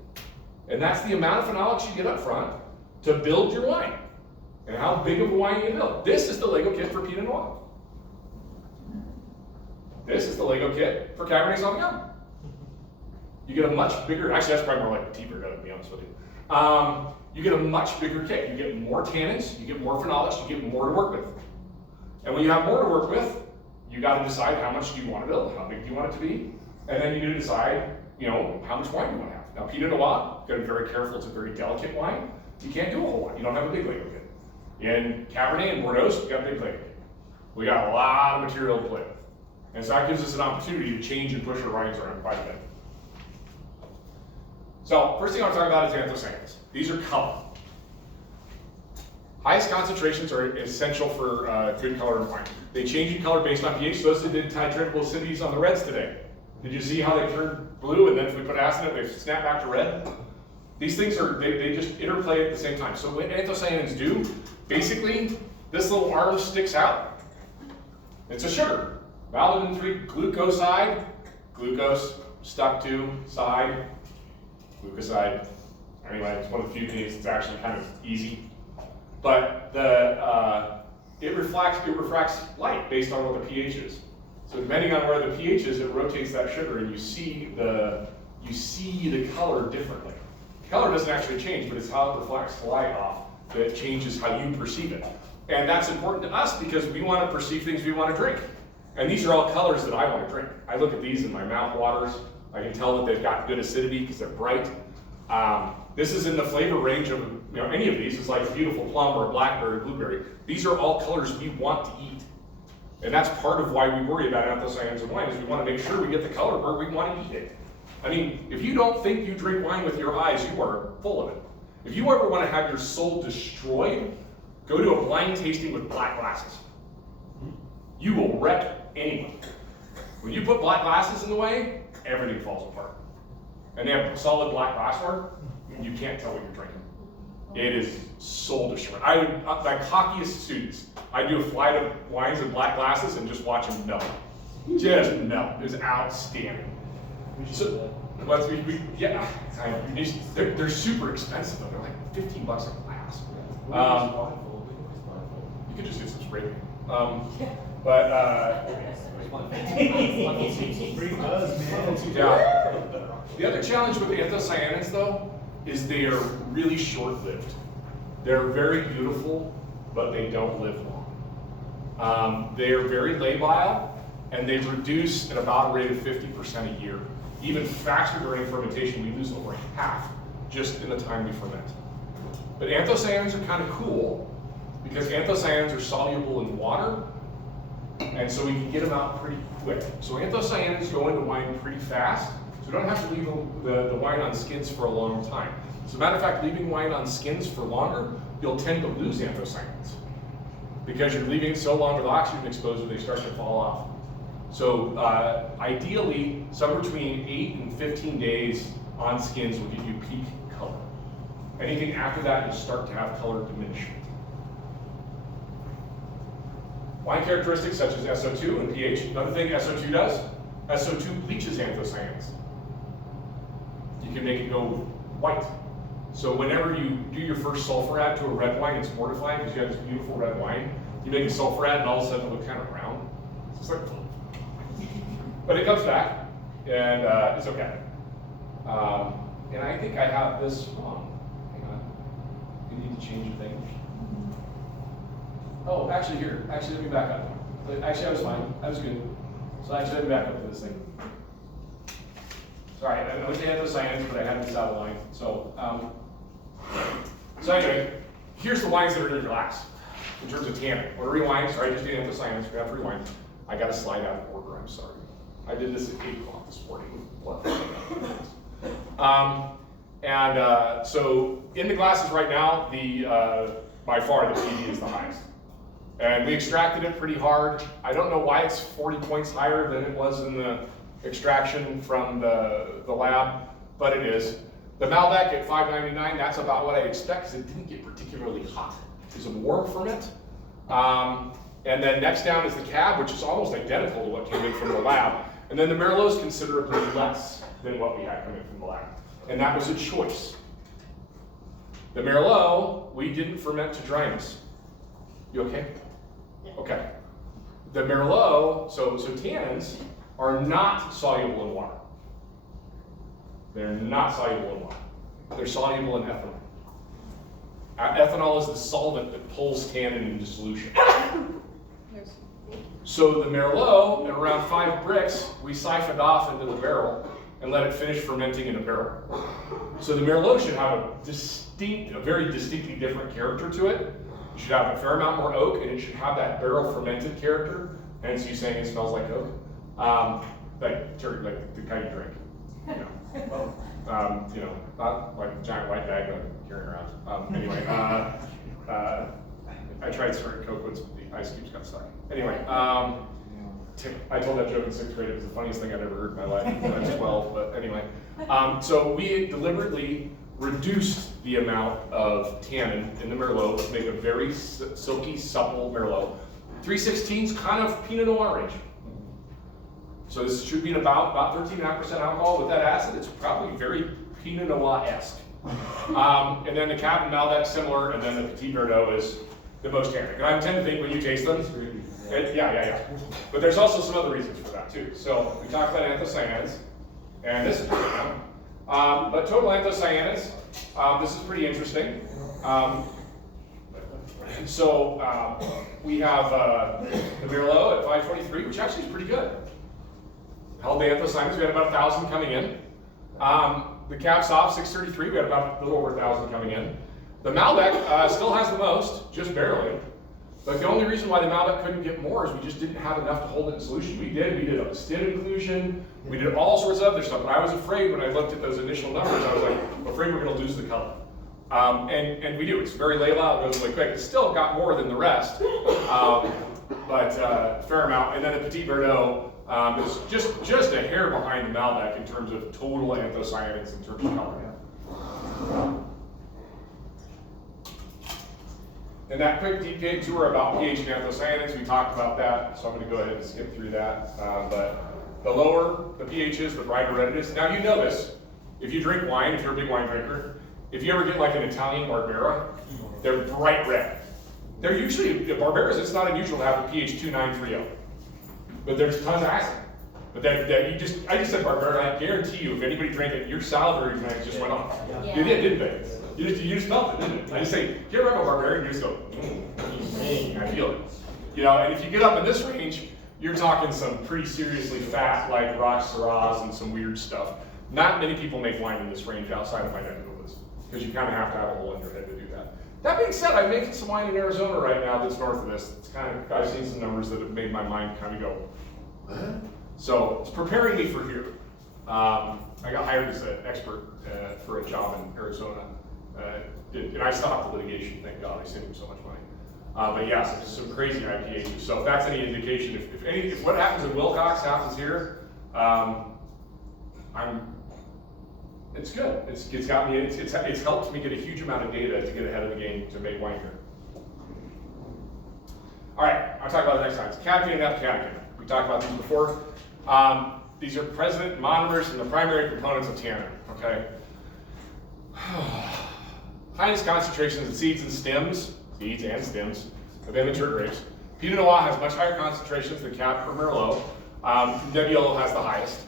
And that's the amount of phenolics you get up front to build your wine. And how big of a wine you build. This is the Lego kit for Pinot Noir. This is the Lego kit for Cabernet Sauvignon. You get a much bigger, actually that's probably more like Petit Verdot, to be honest with you. You get a much bigger kit. You get more tannins, you get more phenolics, you get more to work with. And when you have more to work with, you got to decide how much do you want to build, how big do you want it to be, and then you need to decide, how much wine you want to have. Now, Pinot Noir, got to be very careful. It's a very delicate wine. You can't do a whole lot. You don't have a big Lego kit. In Cabernet and Bordeaux, we got a big Lego kit. We got a lot of material to play with, and so that gives us an opportunity to change and push our wines around quite a bit. So, first thing I want to talk about is anthocyanins. These are color. Highest concentrations are essential for good color in wine. They change in color based on pH. Those that did titratable acidities on the reds today. Did you see how they turned blue and then if we put acid in it, they snap back to red? These things they just interplay at the same time. So what anthocyanins do, basically, this little arm sticks out. It's a sugar. Validin 3 glucoside, glucose stuck to side, glucoside. Anyway, it's one of the few things that's actually kind of easy. But it refracts light based on what the pH is. So depending on where the pH is, it rotates that sugar, and you see the color differently. The color doesn't actually change, but it's how it reflects the light off that changes how you perceive it. And that's important to us because we want to perceive things we want to drink. And these are all colors that I want to drink. I look at these and my mouth waters. I can tell that they've got good acidity because they're bright. This is in the flavor range of, any of these. It's like a beautiful plum or a blackberry, blueberry. These are all colors we want to eat. And that's part of why we worry about anthocyanins in wine, is we want to make sure we get the color where we want to eat it. I mean, if you don't think you drink wine with your eyes, you are full of it. If you ever want to have your soul destroyed, go to a blind tasting with black glasses. You will wreck anyone. When you put black glasses in the way, everything falls apart. And they have solid black glassware, you can't tell what you're drinking. It is soul destroying. My cockiest students, I do a flight of wines in black glasses and just watch them melt. Just melt. It's outstanding. So, they're super expensive though. They're like $15 a glass. You could just get some spray paint. Yeah. The other challenge with anthocyanins though is they are really short-lived. They're very beautiful, but they don't live long. They are very labile, and they reduce at about a rate of 50% a year. Even faster during fermentation, we lose over half just in the time we ferment. But anthocyanins are kind of cool because anthocyanins are soluble in water, and so we can get them out pretty quick. So anthocyanins go into wine pretty fast, so we don't have to leave the wine on skins for a long time. As a matter of fact, leaving wine on skins for longer, you'll tend to lose anthocyanins because you're leaving it so long with oxygen exposure, they start to fall off. So ideally, somewhere between 8 and 15 days on skins will give you peak color. Anything after that, you'll start to have color diminishment. Wine characteristics such as SO2 and pH. Another thing SO2 does, SO2 bleaches anthocyanins. You can make it go white. So whenever you do your first sulfur add to a red wine, it's mortifying because you have this beautiful red wine. You make a sulfur add and all of a sudden it looks kind of brown. It's like, but it comes back and it's okay. And I think I have this wrong. Hang on. We need to change a thing. Oh, actually here. Actually, let me back up. Actually, I was fine. I was good. So actually, let me back up to this thing. Sorry, I went to anthocyanins, but I had this out of line. So anyway, here's the wines that are in your glass in terms of tannin. What are your wines? Sorry, I just did anthocyanins. We have 3 wines. I got a slide out of order. I'm sorry. I did this at 8 o'clock this morning. So in the glasses right now, by far the PV is the highest. And we extracted it pretty hard. I don't know why it's 40 points higher than it was in the extraction from the lab, but it is. The Malbec at 599, that's about what I expect because it didn't get particularly hot. It's a warm ferment. And then next down is the Cab, which is almost identical to what came in from the lab. And then the Merlot is considerably less than what we had coming from the lab. And that was a choice. The Merlot, we didn't ferment to dryness. You okay? Yeah. Okay. The Merlot, so tannins are not soluble in water. They're not soluble in water. They're soluble in ethanol. Ethanol is the solvent that pulls tannin into solution. So the Merlot, at around 5 bricks, we siphoned off into the barrel and let it finish fermenting in a barrel. So the Merlot should have a very distinctly different character to it. It should have a fair amount more oak, and it should have that barrel fermented character. Hence you saying it smells like oak. Like the kind you drink. Not like a giant white bag I'm carrying around. Anyway, I tried certain Coke once, but the ice cubes got stuck. Anyway, I told that joke in 6th grade. It was the funniest thing I'd ever heard in my life when I was 12, but anyway. So we deliberately reduced the amount of tannin in the Merlot to make a very silky, supple Merlot. 3/16's kind of Pinot Noir range. So this should be about 13.5% alcohol. With that acid, it's probably very Pinot Noir-esque. And then the Cab and Malbec similar, and then the Petit Verdot is the most tannic. And I tend to think when you taste them, yeah. But there's also some other reasons for that too. So we talked about anthocyanins, and this is pretty good. But total anthocyanins, this is pretty interesting. We have the Merlot at 523, which actually is pretty good. Held the anthocyanins, we had about 1,000 coming in. The Cab Sauv 633, we had about a little over 1,000 coming in. The Malbec still has the most, just barely. But the only reason why the Malbec couldn't get more is we just didn't have enough to hold it in solution. We did a stim inclusion, we did all sorts of other stuff, but I was afraid when I looked at those initial numbers, I was like, I'm afraid we're gonna lose the color. And we do, it's very labile, it goes really quick. It's still got more than the rest, but fair amount. And then the Petit Verdot is just a hair behind the Malbec in terms of total anthocyanins in terms of color. And that quick deep dive tour about pH and anthocyanins, we talked about that, so I'm going to go ahead and skip through that. But the lower the pH is, the brighter red it is. Now you know this, if you drink wine, if you're a big wine drinker, if you ever get like an Italian Barbera, they're bright red. They're usually, Barberas, it's not unusual to have a pH 2930, but there's tons of acid. But I just said Barbera, I guarantee you, if anybody drank it, your salivary glands just went off. Yeah. You did, didn't they? You just felt it, didn't it? I just say, get rid of a Barbera, and you just go, I feel it. You know, and if you get up in this range, you're talking some pretty seriously fat, like rock Syrahs and some weird stuff. Not many people make wine in this range outside of my neck of the woods, because you kind of have to have a hole in your head to do that. That being said, I'm making some wine in Arizona right now that's north of this. It's kind of, I've seen some numbers that have made my mind kind of go, what? So it's preparing me for here. I got hired as an expert for a job in Arizona. And I stopped the litigation, thank God, I saved him so much money. But yeah, some crazy IPHs. So if that's any indication, if what happens in Wilcox happens here, it's good. It's got me. It's helped me get a huge amount of data to get ahead of the game to make wine here. All right, I'll talk about the next science. Catechin and epicatechin. We talked about these before. These are president monomers and the primary components of tannin. Okay. Highest concentrations in seeds and stems of immature grapes. Pinot Noir has much higher concentrations than Cab or Merlot. Nebbiolo has the highest.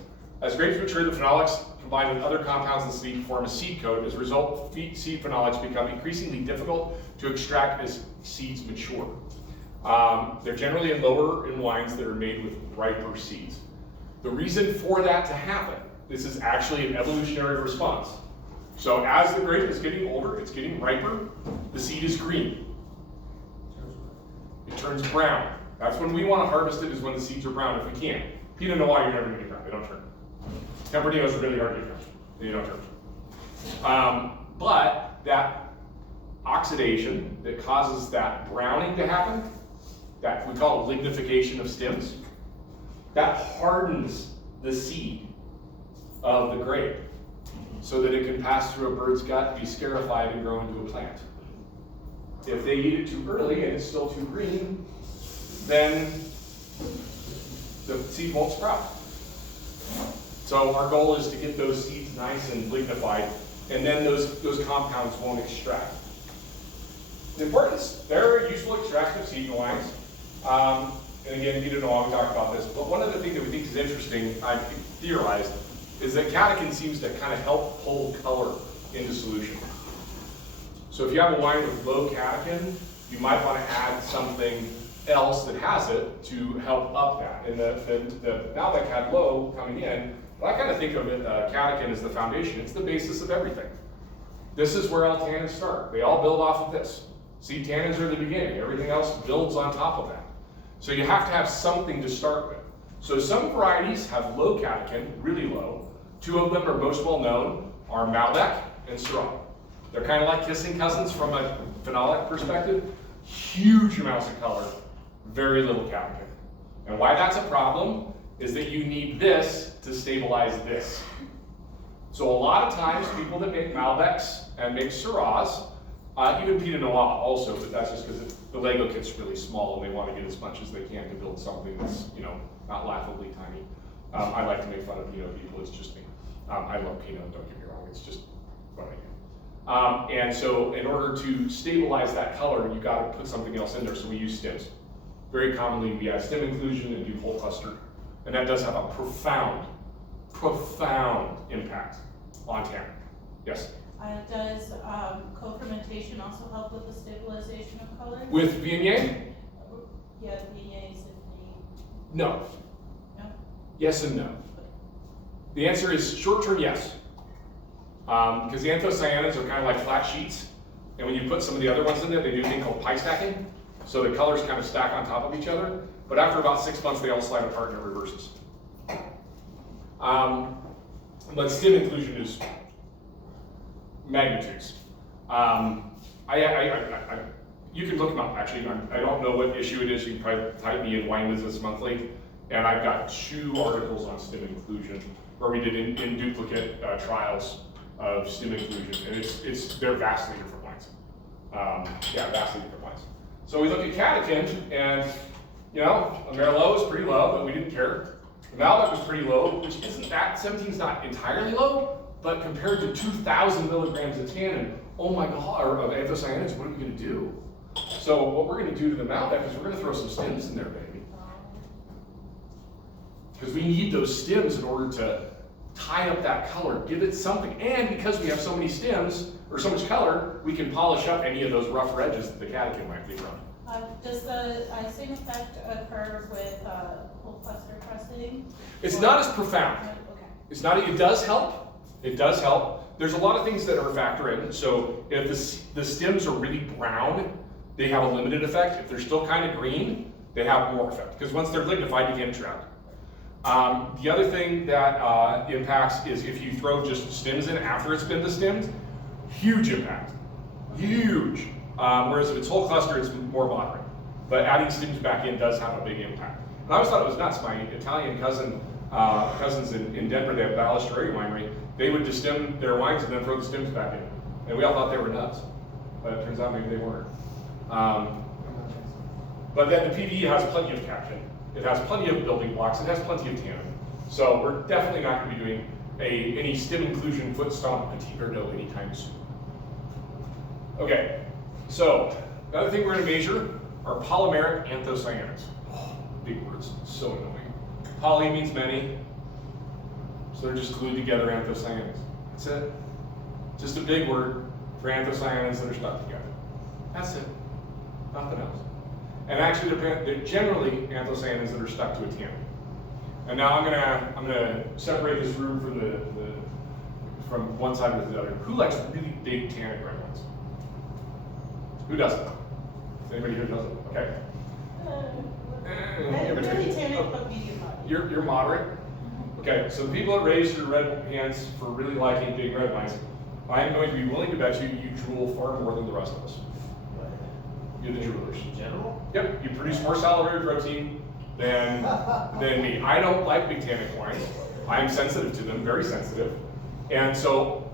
As grapes mature, the phenolics combined with other compounds in the seed form a seed coat. As a result, seed phenolics become increasingly difficult to extract as seeds mature. They're generally lower in wines that are made with riper seeds. The reason for that to happen, this is actually an evolutionary response. So as the grape is getting older, it's getting riper, the seed is green. It turns brown. That's when we want to harvest it, is when the seeds are brown if we can. Pinot Noir, you're never going to get brown, they don't turn. Temperatinos are really hard to get brown, they don't turn. But that oxidation that causes that browning to happen, that we call lignification of stems, that hardens the seed of the grape so that it can pass through a bird's gut, be scarified, and grow into a plant. If they eat it too early and it's still too green, then the seed won't sprout. So our goal is to get those seeds nice and lignified, and then those compounds won't extract. The importance, they're useful extractive seed wines. And again, Pinot Noir, we talked about this, but one of the things that we think is interesting, I've theorized, is that catechin seems to kind of help hold color into solution. So if you have a wine with low catechin, you might want to add something else that has it to help up that. And the Malbec had low coming in, but I kind of think of it, catechin as the foundation. It's the basis of everything. This is where all tannins start. They all build off of this. See, tannins are the beginning. Everything else builds on top of that. So you have to have something to start with. So some varieties have low catechin, really low. Two of them are most well known, are Malbec and Syrah. They're kind of like kissing cousins from a phenolic perspective. Huge amounts of color, very little catechin. And why that's a problem is that you need this to stabilize this. So a lot of times people that make Malbecs and make Syrahs, even Pinot Noir also, but that's just because the Lego kit's really small and they want to get as much as they can to build something that's, not laughably tiny. I like to make fun of Pinot people, it's just me. I love Pinot, don't get me wrong, it's just what I And so in order to stabilize that color, you gotta put something else in there, so we use stems. Very commonly, we add stem inclusion and do whole cluster. And that does have a profound impact on tannin. Yes? Does co-fermentation also help with the stabilization of color? With Viognier? Yeah, the VAs and No. No? Yes and no. The answer is short-term, yes. Because the anthocyanins are kind of like flat sheets, and when you put some of the other ones in there, they do a thing called pie stacking, so the colors kind of stack on top of each other, but after about 6 months, they all slide apart and it reverses. But stem inclusion is magnitudes. You can look them up, actually. I don't know what issue it is. You can probably type me in Wine Business Monthly, and I've got 2 articles on stem inclusion where we did in duplicate trials of stem inclusion, and they're vastly different wines. Yeah, vastly different wines. So we look at catechin, and you know, a Merlot is pretty low, but we didn't care. The Malbec was pretty low, which isn't that, 17's not entirely low, but compared to 2,000 milligrams of tannin, oh my God, or of anthocyanins, what are we gonna do? So what we're gonna do to the Malbec is we're gonna throw some stems in there, baby. Because we need those stems in order to tie up that color, give it something. And because we have so many stems, or so much color, we can polish up any of those rough edges that the catechin might leave around. Does the same effect occur with whole cluster pressing? It's not as profound. Okay. It's not, it does help. It does help. There's a lot of things that are factor in. So if the stems are really brown, they have a limited effect. If they're still kind of green, they have more effect. Because once they're lignified, you can't extract. The other thing that impacts is if you throw just stems in after it's been destemmed, huge impact, huge. Whereas if it's whole cluster, it's more moderate. But adding stems back in does have a big impact. And I always thought it was nuts. My Italian cousins in Denver, they have Ballesteros Winery. They would destem their wines and then throw the stems back in. And we all thought they were nuts, but it turns out maybe they weren't. But then the PVE has plenty of catechin. It has plenty of building blocks. It has plenty of tannin. So we're definitely not going to be doing any stem inclusion foot stomp Petit Verdot anytime soon. Okay, so the other thing we're going to measure are polymeric anthocyanins. Oh, big words, so annoying. Poly means many, so they're just glued together anthocyanins. That's it. Just a big word for anthocyanins that are stuck together. That's it. Nothing else. And actually, they're generally anthocyanins that are stuck to a tannin. And now I'm gonna separate this room from one side to the other. Who likes really big tannic red wines? Who doesn't? Anybody here doesn't? Okay. Really tannic, but medium moderate. You're moderate. Okay. So the people that raised your red hands for really liking big red wines, I am going to be willing to bet you drool far more than the rest of us. You're the droolers. In general? Yep, you produce more salivary protein than me. I don't like big tannic wines. I'm sensitive to them, very sensitive. And so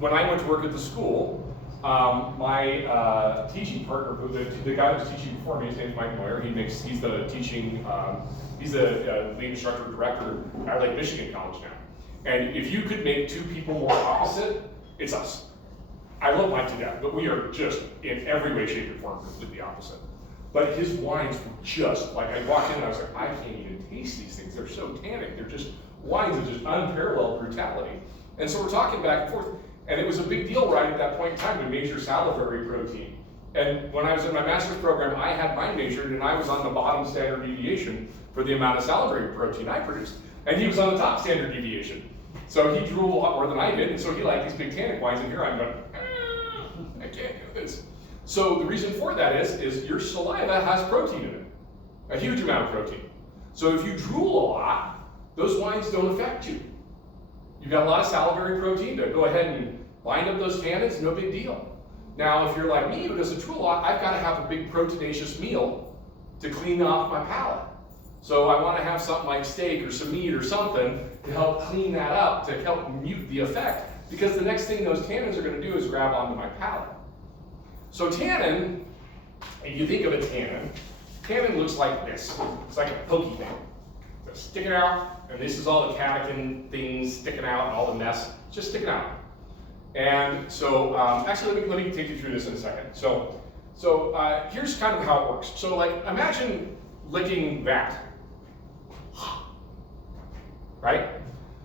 when I went to work at the school, my teaching partner, the guy that was teaching before me, his name's Mike Moyer. He's the teaching, he's the lead instructor director at Lake Michigan College now. And if you could make 2 people more opposite, it's us. I love Mike to death, but we are just, in every way, shape, or form, completely opposite. But his wines were just, like, I walked in and I was like, I can't even taste these things. They're so tannic. They're just wines of just unparalleled brutality. And so we're talking back and forth. And it was a big deal right at that point in time to measure salivary protein. And when I was in my master's program, I had mine measured, and I was on the bottom standard deviation for the amount of salivary protein I produced. And he was on the top standard deviation. So he drooled a lot more than I did, and so he liked these big tannic wines, and here I'm going, I can't do this. So the reason for that is your saliva has protein in it, a huge amount of protein. So if you drool a lot, those wines don't affect you. You've got a lot of salivary protein to go ahead and bind up those tannins, no big deal. Now, if you're like me, who doesn't drool a lot, I've got to have a big proteinaceous meal to clean off my palate. So I want to have something like steak or some meat or something to help clean that up, to help mute the effect. Because the next thing those tannins are going to do is grab onto my palate. So tannin, if you think of a tannin looks like this. It's like a pokey thing. It's sticking out, and this is all the catechin things sticking out and all the mess, just sticking out. And so, actually, let me take you through this in a second. So here's kind of how it works. So like, imagine licking that, right?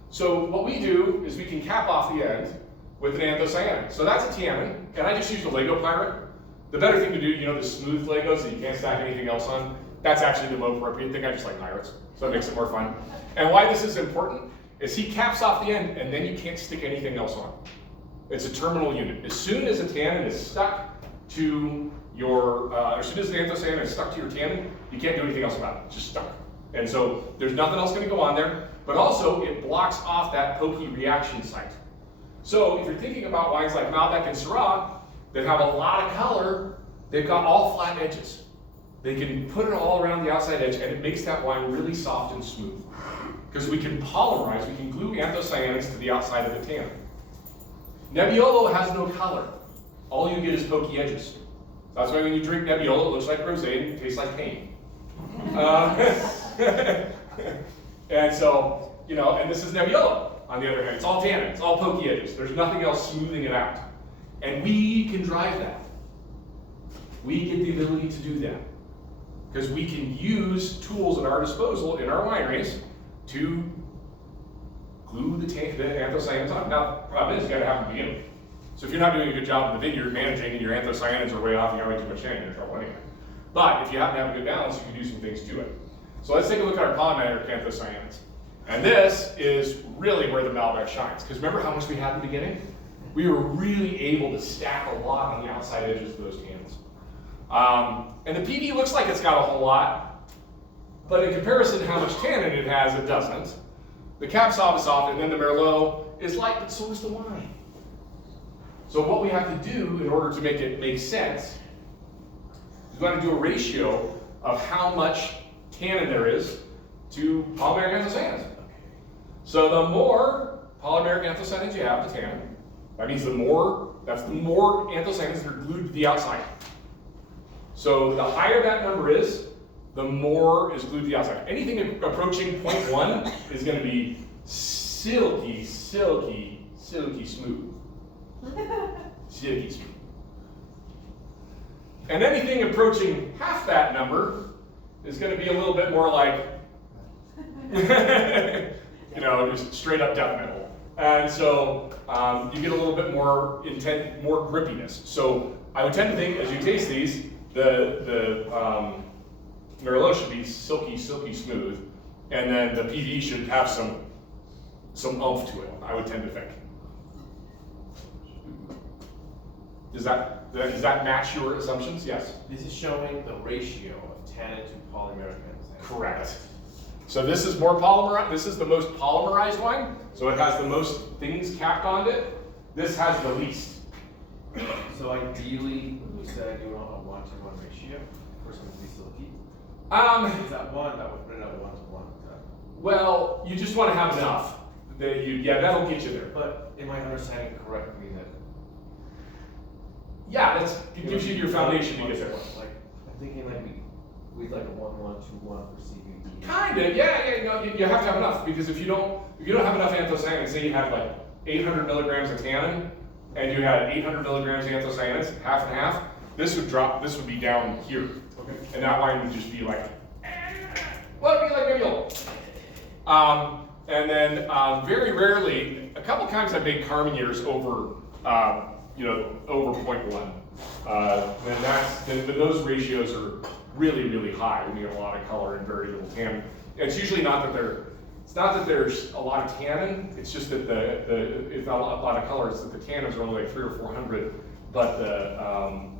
So what we do is we can cap off the end with an anthocyanin. So that's a tannin, and I just used a Lego pirate. The better thing to do, you know, the smooth Legos that you can't stack anything else on, that's actually the more appropriate thing. I just like pirates, so it makes it more fun. And why this is important is he caps off the end, and then you can't stick anything else on. It's a terminal unit. As soon as a tannin is stuck to your, as soon as the anthocyanin is stuck to your tannin, you can't do anything else about it. It's just stuck. And so there's nothing else going to go on there, but also it blocks off that pokey reaction site. So if you're thinking about wines like Malbec and Syrah that have a lot of color, they've got all flat edges. They can put it all around the outside edge, and it makes that wine really soft and smooth. Because we can polymerize, we can glue anthocyanins to the outside of the tannin. Nebbiolo has no color. All you get is pokey edges. So that's why when you drink Nebbiolo, it looks like rosé and it tastes like pain. And so, you know, and this is Nebbiolo. On the other hand, it's all tannin, it's all pokey edges. There's nothing else smoothing it out. And we can drive that. We get the ability to do that. Because we can use tools at our disposal in our wineries to glue the anthocyanins on. Now, the problem is, you gotta have them begin with. So if you're not doing a good job in the vineyard managing and your anthocyanins are way off, you got way too much tannin, you're in trouble anyway. But if you happen to have a good balance, you can do some things to it. So let's take a look at our polymeric anthocyanins. And this is really where the Malbec shines. Because remember how much we had in the beginning? We were really able to stack a lot on the outside edges of those tannins. And the PV looks like it's got a whole lot, but in comparison to how much tannin it has, it doesn't. The cap sob is soft, and then the Merlot is light, but so is the wine. So what we have to do in order to make it make sense is we want to do a ratio of how much tannin there is to polymeric anthocyanins. So the more polymeric anthocyanins you have, the tannin, that means that's the more anthocyanins that are glued to the outside. So the higher that number is, the more is glued to the outside. Anything approaching 0.1 is going to be silky, silky, silky smooth. Silky smooth. And anything approaching half that number is going to be a little bit more like, you know, just straight up death metal. And so you get a little bit more more grippiness. So I would tend to think as you taste these, the Merlot should be silky, silky smooth, and then the PV should have some oomph to it, I would tend to think. Does that match your assumptions? Yes? This is showing the ratio of tannin to polymeric anthocyanins. Correct. So this is more polymerized. This is the most polymerized wine, so it has the most things capped on it. This has the least. So ideally, you said you want a 1-to-1 ratio for something to be silky. Is that one that would put it at 1-to-1? Well, you just want to have enough. That'll get you there. But am I understanding correctly that? Yeah, it gives you your foundation to get there. Like I'm thinking like we'd like a 1-1-2-1 for CBD. Kinda, yeah. No, you have to have enough, because if you don't have enough anthocyanins, say you have like 800 milligrams of tannin, and you had 800 milligrams of anthocyanins, half and half, this would be down here. Okay. And that wine would just be like, well, it'd be like Nebbiolo. And then very rarely, a couple times I've made Carmenères over, over 0.1. Then those ratios are really, really high when you get a lot of color and very little tannin. And it's usually not that there's a lot of tannin, it's just that it's not a lot of color, it's that the tannins are only like 300 or 400, but the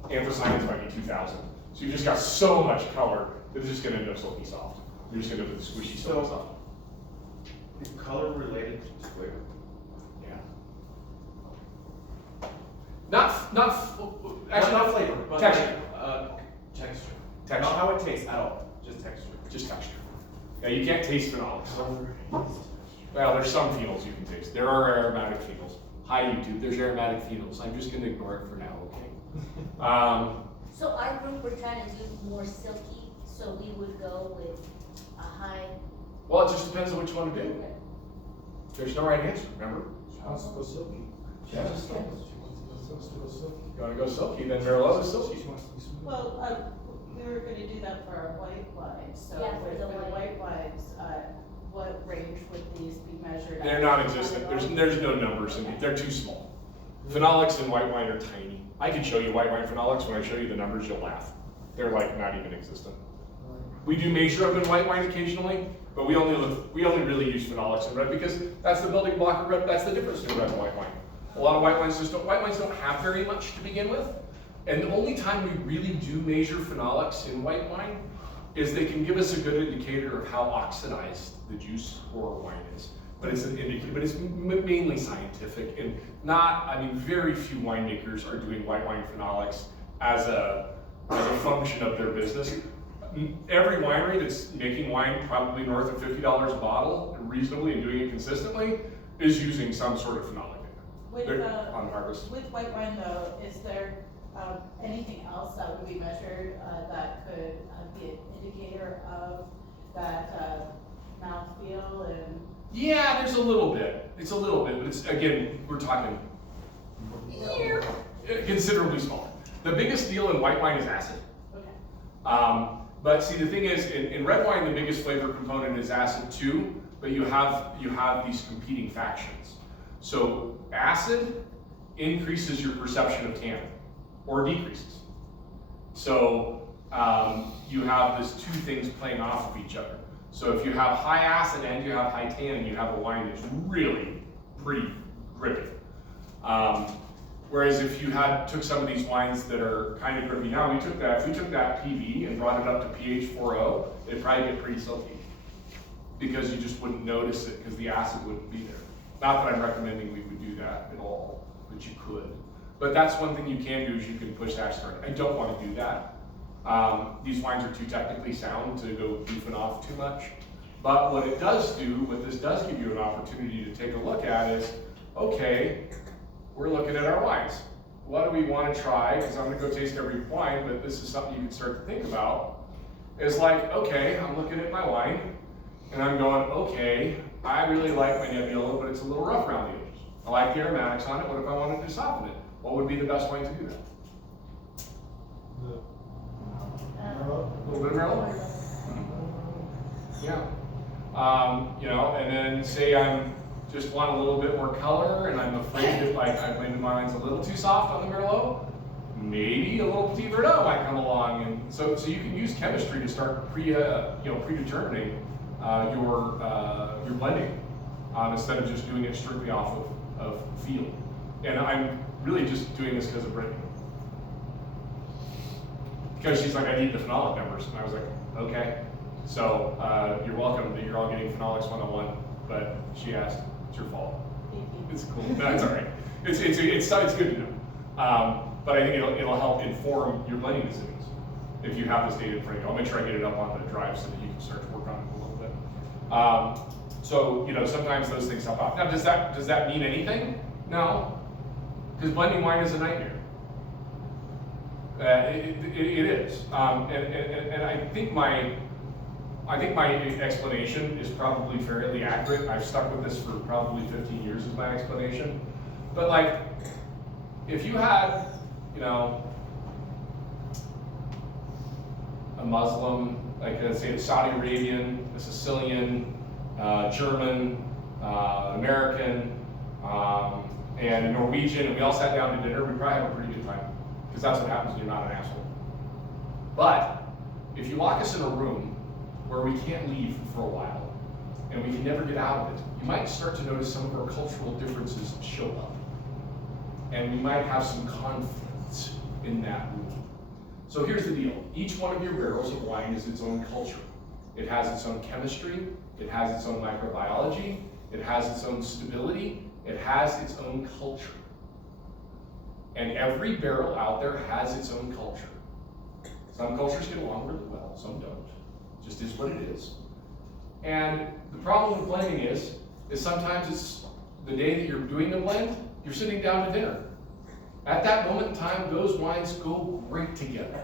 anthocyanins might be 2,000. So you've just got so much color that it's just going to end up silky soft. You're just going to end up with the squishy silky soft. Is color related to flavor? Yeah. Not flavor, but texture. Texture. Texture. Not how it tastes at all, just texture. Just texture. Yeah, you can't taste phenolics. Well, there's some phenols you can taste. There are aromatic phenols. Hi YouTube, there's aromatic phenols. I'm just going to ignore it for now, okay? So our group, we're trying to do more silky, so we would go with a high. Well, it just depends on what you want to do. There's no right answer, remember? How's the silky? Yeah. wants to go silky. You wanna go silky, then Merlot is silky. She wants to be smooth. Well, we were gonna do that for our white wines, so Yeah, for with the the white. white wines, what range would these be measured at? They're non-existent, there's no numbers in it, they're too small. Phenolics in white wine are tiny. I can show you white wine phenolics, when I show you the numbers, you'll laugh. They're like not even existent. We do measure them in white wine occasionally, but we only really use phenolics in red because that's the building block of red, that's the difference between red and white wine. A lot of white wines don't have very much to begin with. And the only time we really do measure phenolics in white wine is they can give us a good indicator of how oxidized the juice or wine is. But it's an indicator, but it's mainly scientific and not, I mean, very few winemakers are doing white wine phenolics as a function of their business. Every winery that's making wine probably north of $50 a bottle, reasonably and doing it consistently, is using some sort of phenolic With, on harvest. with white wine though, is there, anything else that would be measured, that could, be an indicator of that, mouthfeel and? Yeah, there's a little bit. It's a little bit, but it's, again, we're talking considerably smaller. The biggest deal in white wine is acid. Okay. But see, the thing is, in red wine, the biggest flavor component is acid too, but you have these competing factions. So acid increases your perception of tannin, or decreases. So you have these two things playing off of each other. So if you have high acid and you have high tannin, you have a wine that's really pretty grippy. Whereas if you took some of these wines that are kind of grippy now, if we took that PV and brought it up to pH 4.0, it'd probably get pretty silky. Because you just wouldn't notice it because the acid wouldn't be there. Not that I'm recommending we would do that at all, but you could. But that's one thing you can do is you can push acid. I don't want to do that. These wines are too technically sound to go goofing off too much. But what this does give you an opportunity to take a look at is, okay, we're looking at our wines. What do we want to try? Because I'm going to go taste every wine, but this is something you can start to think about. Is like, okay, I'm looking at my wine, and I'm going, okay, I really like my Nebbiolo, but it's a little rough around the edges. I like the aromatics on it. What if I wanted to soften it? What would be the best way to do that? A little bit of Merlot? Yeah. And then say I'm just want a little bit more color, and I'm afraid that maybe my wine's a little too soft on the Merlot. Maybe a little Petit Verdot might come along, and so you can use chemistry to start predetermining your blending instead of just doing it strictly off of feel. And I'm really just doing this because of Brittany. Because she's like, I need the phenolic numbers, and I was like, okay. So you're welcome that you're all getting phenolics 101, but she asked, it's your fault. It's cool. No, it's all right. It's good to know. But I think it'll help inform your blending decisions if you have this data in front of you. I'll make sure I get it up on the drive so that you can start to work on it a little bit. So sometimes those things help out. Now, does that mean anything? No, because blending wine is a nightmare. It is, and I think my explanation is probably fairly accurate. I've stuck with this for probably 15 years as my explanation. But like, if you had, a Muslim, like say a Saudi Arabian, a Sicilian, German, American, and a Norwegian, and we all sat down to dinner, we'd probably have a pretty good time. Because that's what happens when you're not an asshole. But if you lock us in a room where we can't leave for a while, and we can never get out of it, you might start to notice some of our cultural differences show up. And we might have some conflicts in that room. So here's the deal. Each one of your barrels of wine is its own culture. It has its own chemistry, it has its own microbiology, it has its own stability, it has its own culture. And every barrel out there has its own culture. Some cultures get along really well, some don't. Just is what it is. And the problem with blending is sometimes it's the day that you're doing the blend, you're sitting down to dinner. At that moment in time, those wines go great together.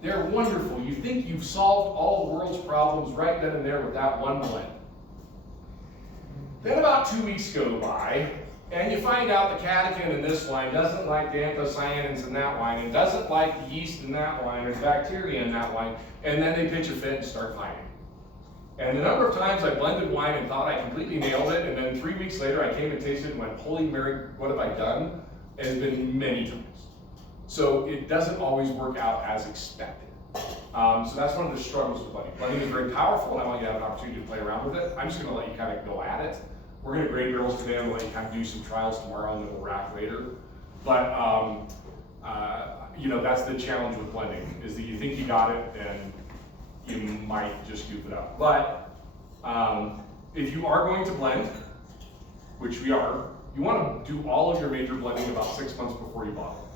They're wonderful. You think you've solved all the world's problems right then and there with that one blend. Then about 2 weeks go by, And you find out the catechin in this wine doesn't like the anthocyanins in that wine, and doesn't like the yeast in that wine, or the bacteria in that wine, and then they pitch a fit and start fighting. And the number of times I blended wine and thought I completely nailed it, and then 3 weeks later I came and tasted it and went, holy Mary, what have I done? It has been many times. So it doesn't always work out as expected. So that's one of the struggles with blending. Blending is very powerful, and I want you to have an opportunity to play around with it. I'm just gonna let you kind of go at it. We're gonna grade barrels today, and we'll let you kind of do some trials tomorrow, and then we'll rack later. But you know, that's the challenge with blending, is that you think you got it, and you might just goof it up. But if you are going to blend, which we are, you want to do all of your major blending about 6 months before you bottle.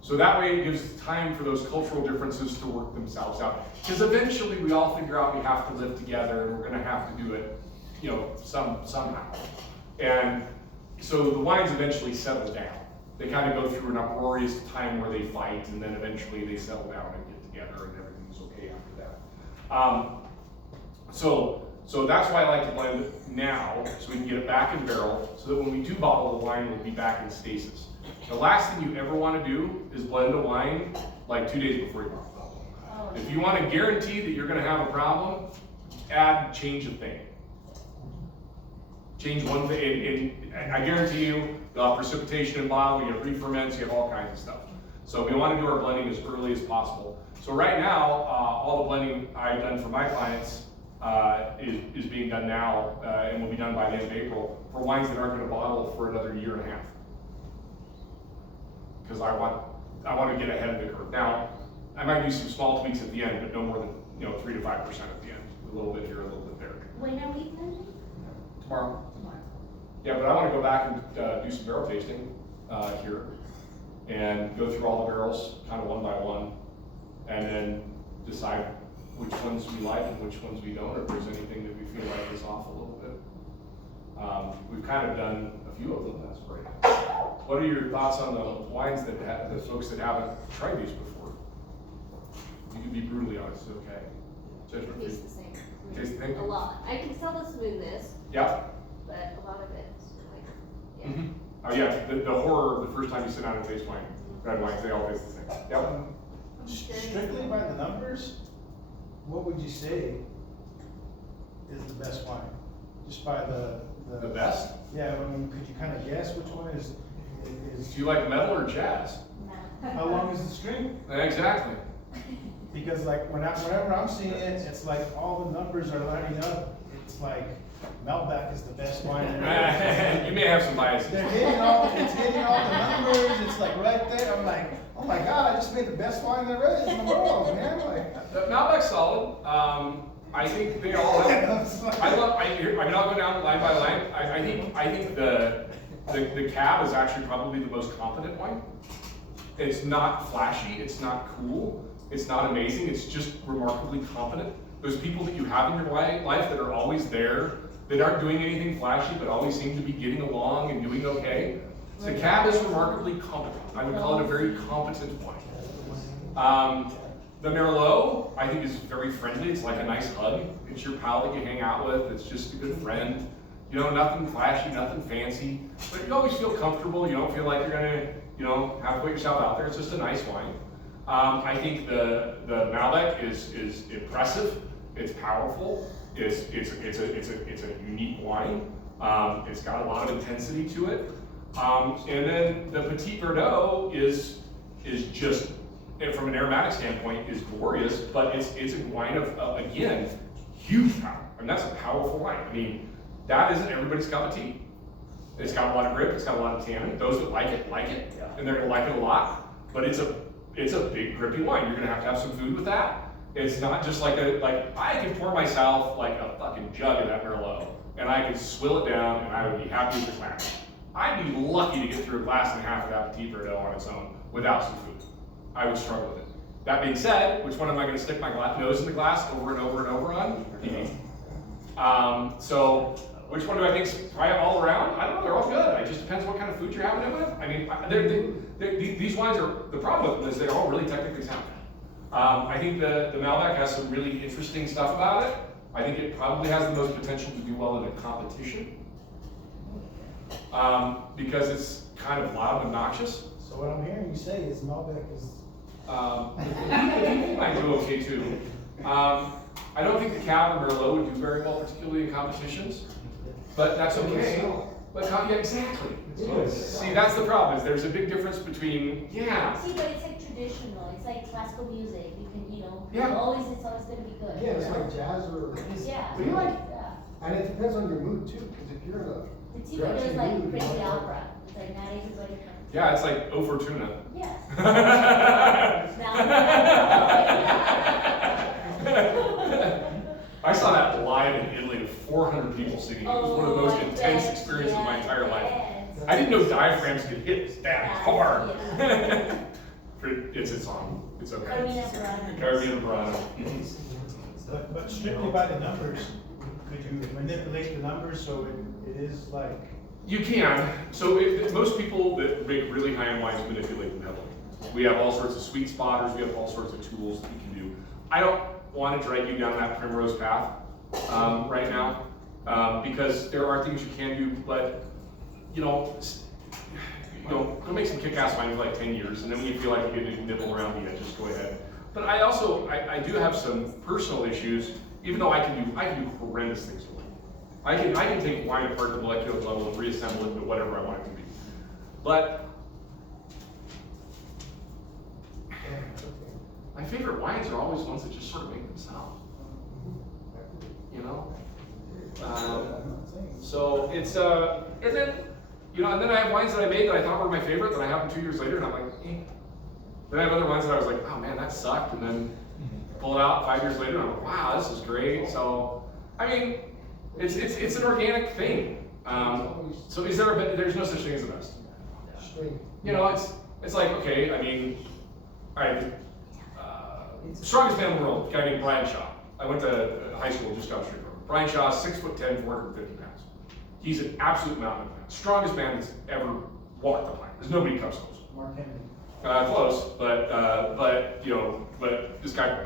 So that way it gives time for those cultural differences to work themselves out. Because eventually we all figure out we have to live together, and we're going to have to do it, you know, somehow. And so the wines eventually settle down. They kind of go through an uproarious time where they fight, and then eventually they settle down and get together, and everything's okay after that. So that's why I like to blend now, so we can get it back in barrel, so that when we do bottle the wine, we'll be back in stasis. The last thing you ever want to do is blend a wine like 2 days before you bottle. If you want to guarantee that you're going to have a problem, change a thing. Change one thing, and I guarantee you, you'll have precipitation in bottle, you have re-ferments, you have all kinds of stuff. So we want to do our blending as early as possible. So right now, all the blending I've done for my clients is being done now, and will be done by the end of April, for wines that aren't going to bottle for another 1.5 years. Because I want to get ahead of the curve. Now, I might do some small tweaks at the end, but no more than 3 to 5% at the end. A little bit here, a little bit there. When are we blending? Tomorrow. Tomorrow. Yeah, but I want to go back and do some barrel tasting here, and go through all the barrels kind of one by one, and then decide which ones we like and which ones we don't, or if there's anything that we feel like is off a little bit. We've kind of done a few of them, that's great. What are your thoughts on the wines that the folks that haven't tried these before? You can be brutally honest, okay? Judgment Tastes free. the same. Tastes the same? A lot. I can tell the smoothness, Yeah. but a lot of it's like, yeah. Mm-hmm. Oh yeah, the horror the first time you sit down and taste wine. Red wines, they all taste the same. Yep. Strictly by the numbers, what would you say is the best wine? Just by the best? Yeah, I mean, could you kind of guess which one is? Do you like metal or jazz? How long is the string? Exactly. Because like whenever I'm seeing it, it's like all the numbers are lining up. It's like Malbec is the best wine. You may have some biases. It's hitting all the numbers. It's like right there. I'm like, oh my God, I just made the best wine there is in the world, man. Like, The Malbec's solid. I think they all have. I mean, I'll go down line by line. I think the Cab is actually probably the most competent wine. It's not flashy. It's not cool. It's not amazing. It's just remarkably competent. Those people that you have in your life that are always there, that aren't doing anything flashy, but always seem to be getting along and doing okay. The Cab is remarkably competent. I would call it a very competent wine. The Merlot, I think, is very friendly. It's like a nice hug. It's your pal that you hang out with. It's just a good friend. You know, nothing flashy, nothing fancy, but you always feel comfortable. You don't feel like you're gonna, have to put yourself out there. It's just a nice wine. I think the Malbec is impressive. It's powerful. It's a unique wine. It's got a lot of intensity to it. And then the Petit Verdot is just, from an aromatic standpoint, is glorious. But it's a wine of again, huge power. I mean, that's a powerful wine. I mean, that isn't everybody's cup of tea. It's got a lot of grip. It's got a lot of tannin. Those that like it, and they're gonna like it a lot. But it's a big grippy wine. You're gonna have some food with that. It's not just like I can pour myself like a fucking jug of that Merlot, and I could swill it down, and I would be happy with the glass. I'd be lucky to get through a glass and a half of that Petit Verdot on its own without some food. I would struggle with it. That being said, which one am I going to stick my nose in the glass over and over and over on? So which one do I think try it all around? I don't know. They're all good. It just depends what kind of food you're having it with. I mean, these wines are, the problem with them is they're all really technically sound. I think the Malbec has some really interesting stuff about it. I think it probably has the most potential to do well in a competition. because it's kind of loud and obnoxious. So what I'm hearing you say is Malbec is. He might do okay too. I don't think the Cab or Merlot would do very well, particularly in competitions, but that's okay. But yeah, exactly. See, that's the problem, is there's a big difference between, yeah. See, but it's like traditional, it's like classical music, you can, you know, Yeah. it's always gonna be good. Yeah, it's like jazz or. Yeah. What do you like? Yeah. And it depends on your mood too, because if you're in a. The TV does like crazy opera, it's like not everybody can. Yeah, it's like O Fortuna. Yeah. I saw that live in Italy with 400 people singing. It was one of the most intense experiences of my entire life. I didn't know diaphragms could hit that hard. It's a song. It's okay. Caribbean Verano. But strictly by the numbers, could you manipulate the numbers so it is like? You can. So most people that make really high-end wines manipulate them heavily. We have all sorts of sweet spotters. We have all sorts of tools that we can do. I don't want to drag you down that primrose path right now because there are things you can do, but go make some kick-ass wine for like 10 years, and then when you feel like you get to nibble around the edges, go ahead. But I do have some personal issues, even though I can do horrendous things with it. I can take wine apart to the molecular level and reassemble it into whatever I want it to be. But my favorite wines are always ones that just sort of make themselves. You know? So it's and then I have wines that I made that I thought were my favorite that I have them 2 years later, and I'm like, eh. Then I have other wines that I was like, oh man, that sucked, and then pull it out 5 years later, and I'm like, wow, this is great. So I mean, it's an organic thing. So is there there's no such thing as the best. You know, it's like, okay, I mean, all right, strongest man in the world, a guy named Brian Shaw. I went to high school just down the street from him. Brian Shaw, 6'10", 450 pounds. He's an absolute mountain of man. Strongest man that's ever walked the planet. There's nobody who comes close. Mark Henry. Close, but this guy,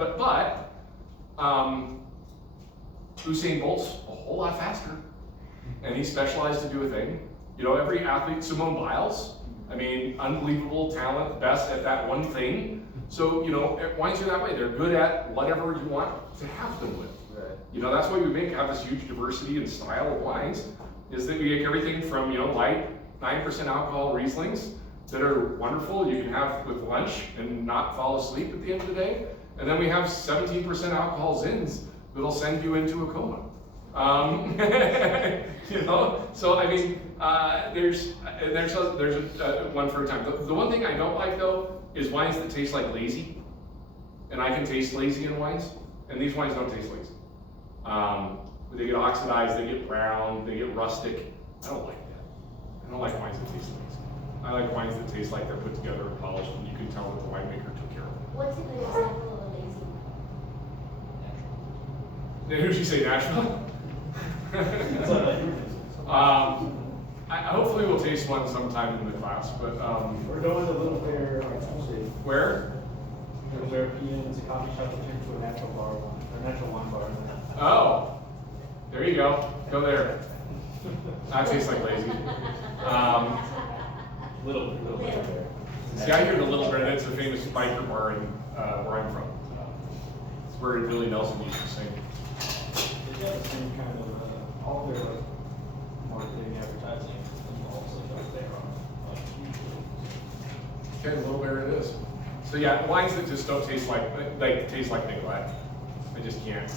Usain Bolt's a whole lot faster, and he's specialized to do a thing. You know, every athlete, Simone Biles, I mean, unbelievable talent, best at that one thing. So, wines are that way. They're good at whatever you want to have them with. Right. You know, that's why we have this huge diversity and style of wines, is that we make everything from, light, 9% alcohol Rieslings that are wonderful, you can have with lunch and not fall asleep at the end of the day. And then we have 17% alcohol Zins that'll send you into a coma. So I mean, there's one for a time. The one thing I don't like though is wines that taste like lazy, and I can taste lazy in wines, and these wines don't taste lazy. They get oxidized, they get brown, they get rustic. I don't like that. I don't like wines that taste lazy. I like wines that taste like they're put together and polished, and you can tell that the winemaker took care of them. What's a good example of a lazy one? Now, who'd you say, natural? Hopefully we'll taste one sometime in the class, but We're going to Little Bear on Tuesday. where? Little Bear PM is a coffee shop that turns to a natural bar, or natural wine bar. Oh, there you go. Go there. That tastes like lazy. Little Bear. See, I hear the Little Bear. That's a famous biker bar in where I'm from. It's where Billy Nelson used to sing. They got the same kind of, all their marketing, advertising, and also like their Okay, Little Bear it is. So yeah, wines that just don't taste like taste like Nicolai. I just can't.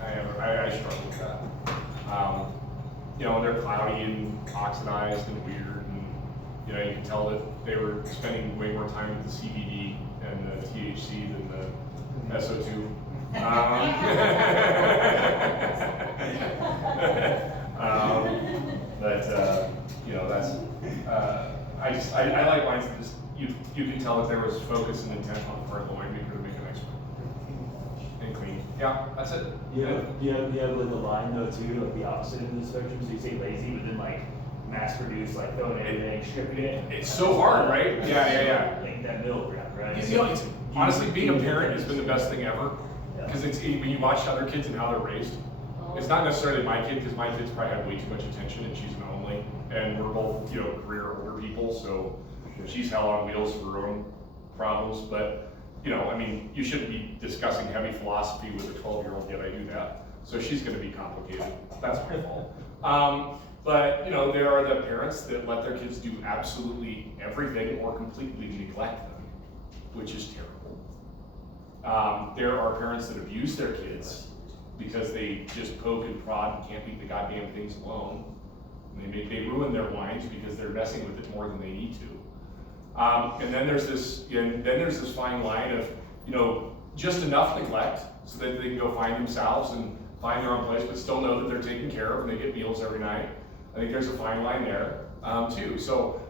I struggle with that. They're cloudy and oxidized and weird, and you can tell that they were spending way more time with the CBD and the THC than the SO2. That's I like wines that just you can tell that there was focus and intent on the part of the winemaker to make it nice and clean. Yeah, that's it. Do you have like a line though too, like the opposite end of the spectrum? So you say lazy, but then like mass produce, like throwing everything, stripping it. It's so hard, right? Yeah. Like that middle ground, right? Honestly, being a parent has been the best thing ever. Because when you watch other kids and how they're raised, it's not necessarily my kid, because my kids probably have way too much attention and she's an only, and we're both, you know, career older people, so she's hell on wheels for her own problems, but, you know, I mean, you shouldn't be discussing heavy philosophy with a 12-year-old, yet I do that. So she's gonna be complicated, that's my fault. But, you know, there are the parents that let their kids do absolutely everything or completely neglect them, which is terrible. There are parents that abuse their kids because they just poke and prod and can't leave the goddamn things alone. And they ruin their wines because they're messing with it more than they need to. And then there's this fine line of, you know, just enough neglect so that they can go find themselves and find their own place, but still know that they're taken care of and they get meals every night. I think there's a fine line there too. So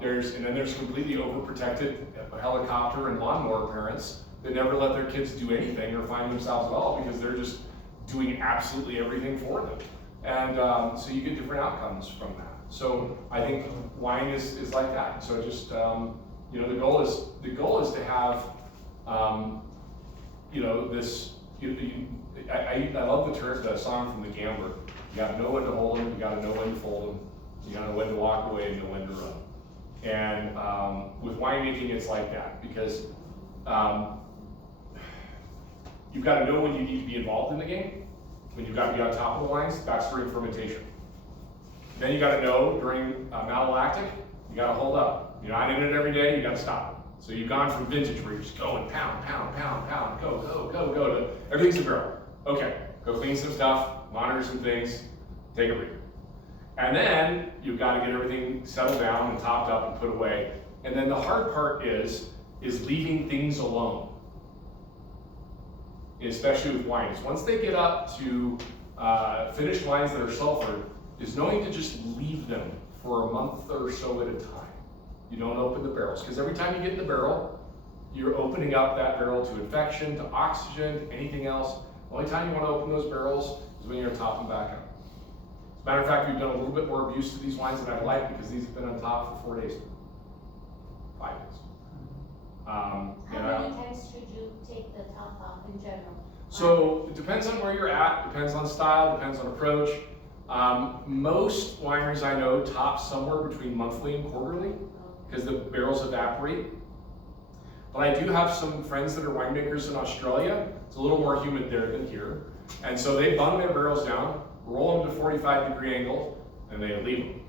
there's completely overprotected helicopter and lawnmower parents that never let their kids do anything or find themselves at all because they're just doing absolutely everything for them. And so you get different outcomes from that. So I think wine is like that. So just you know, the goal is to have you know, this. I love the song from The Gambler. You gotta know when to hold them, you gotta know when to fold them, you gotta know when to walk away and know when to run. And with winemaking, it's like that because you've got to know when you need to be involved in the game, when you've got to be on top of the wines, that's during fermentation. Then you got to know during malolactic, you got to hold up. You're not in it every day, you got to stop. So you've gone from vintage where you're just going pound, pound, pound, pound, go, go, go, go, to everything's a barrel. Okay, go clean some stuff, monitor some things, take a breather. And then you've got to get everything settled down and topped up and put away. And then the hard part is leaving things alone, especially with wines. Once they get up to finished wines that are sulfured, is knowing to just leave them for a month or so at a time. You don't open the barrels, because every time you get in the barrel, you're opening up that barrel to infection, to oxygen, to anything else. The only time you want to open those barrels is when you're topping back up. As a matter of fact, we've done a little bit more abuse to these wines than I'd like because these have been on top for 4 days. 5 days. How many times should you take the top off in general? So it depends on where you're at, depends on style, depends on approach. Most wineries I know top somewhere between monthly and quarterly because the barrels evaporate. But I do have some friends that are winemakers in Australia. It's a little more humid there than here. And so they bung their barrels down, roll them to 45-degree angle, and they leave them.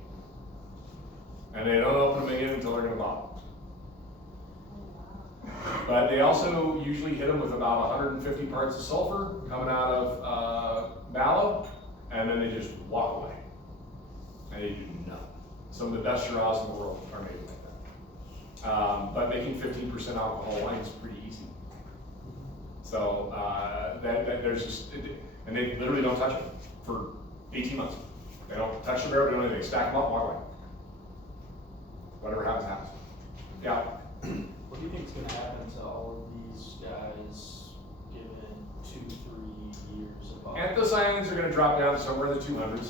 And they don't open them again until they're in a bottle. But they also usually hit them with about 150 parts of sulfur coming out of mallow, and then they just walk away. And they do nothing. Some of the best Shiraz in the world are made like that. But making 15% alcohol wine is pretty easy. So there's just, and they literally don't touch it for 18 months. They don't touch the barrel, they don't do anything. They stack them up, walk away. Whatever happens, happens. Yeah. What do you think is going to happen to all of these guys given 2-3 years of Anthocyanins are going to drop down to somewhere in the 200s.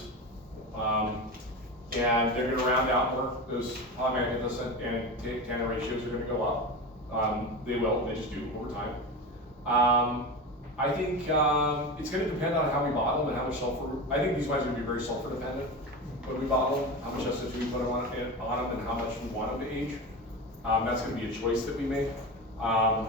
And they're going to round out more. Those polymanganthocyan and tannin ratios are going to go up. They will, they just do over time. I think it's going to depend on how we bottle them and how much sulfur. I think these wines are going to be very sulfur dependent when we bottle them, how much SO2 we put on them and how much we want them to age. That's going to be a choice that we make. I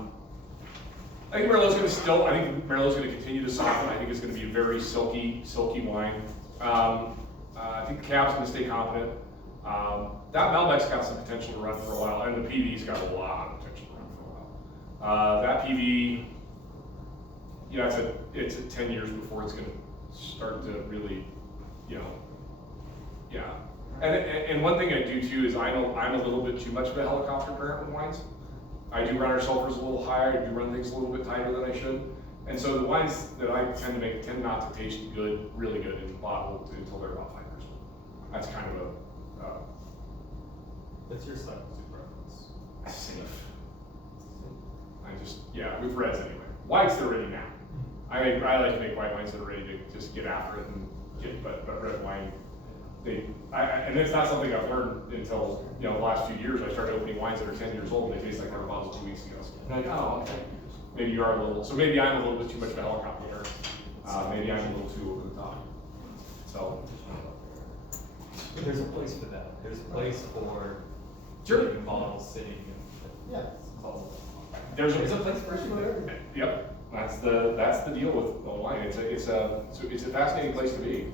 think Merlot's going to continue to soften. I think it's going to be a very silky wine. I think the cab's going to stay competent. That Malbec's got some potential to run for a while, and the PV's got a lot of potential to run for a while. That PV, you know, it's 10 years before it's going to start to really, you know, yeah. And one thing I do too is I'm a little bit too much of a helicopter parent with wines. I do run our sulfurs a little higher, I do run things a little bit tighter than I should. And so the wines that I tend to make tend not to taste good, really good in the bottle until they're about 5 years old. That's kind of a... That's your style of preference. Safe. With reds anyway. Whites, they're ready now. I like to make white wines that are ready to just get after it and but red wine, and it's not something I've learned until, you know, the last few years. I started opening wines that are 10 years old and they taste like our bottles 2 weeks ago. And I'm like, oh, okay. Maybe you are a little, so maybe I'm a little bit too much of a helicopter. Maybe I'm a little too over the top. So, There's a place for that. There's a place for Sure. drinking bottles sitting and. Yeah. There's There's a place for everything. Yep, that's the deal with wine. It's a fascinating place to be.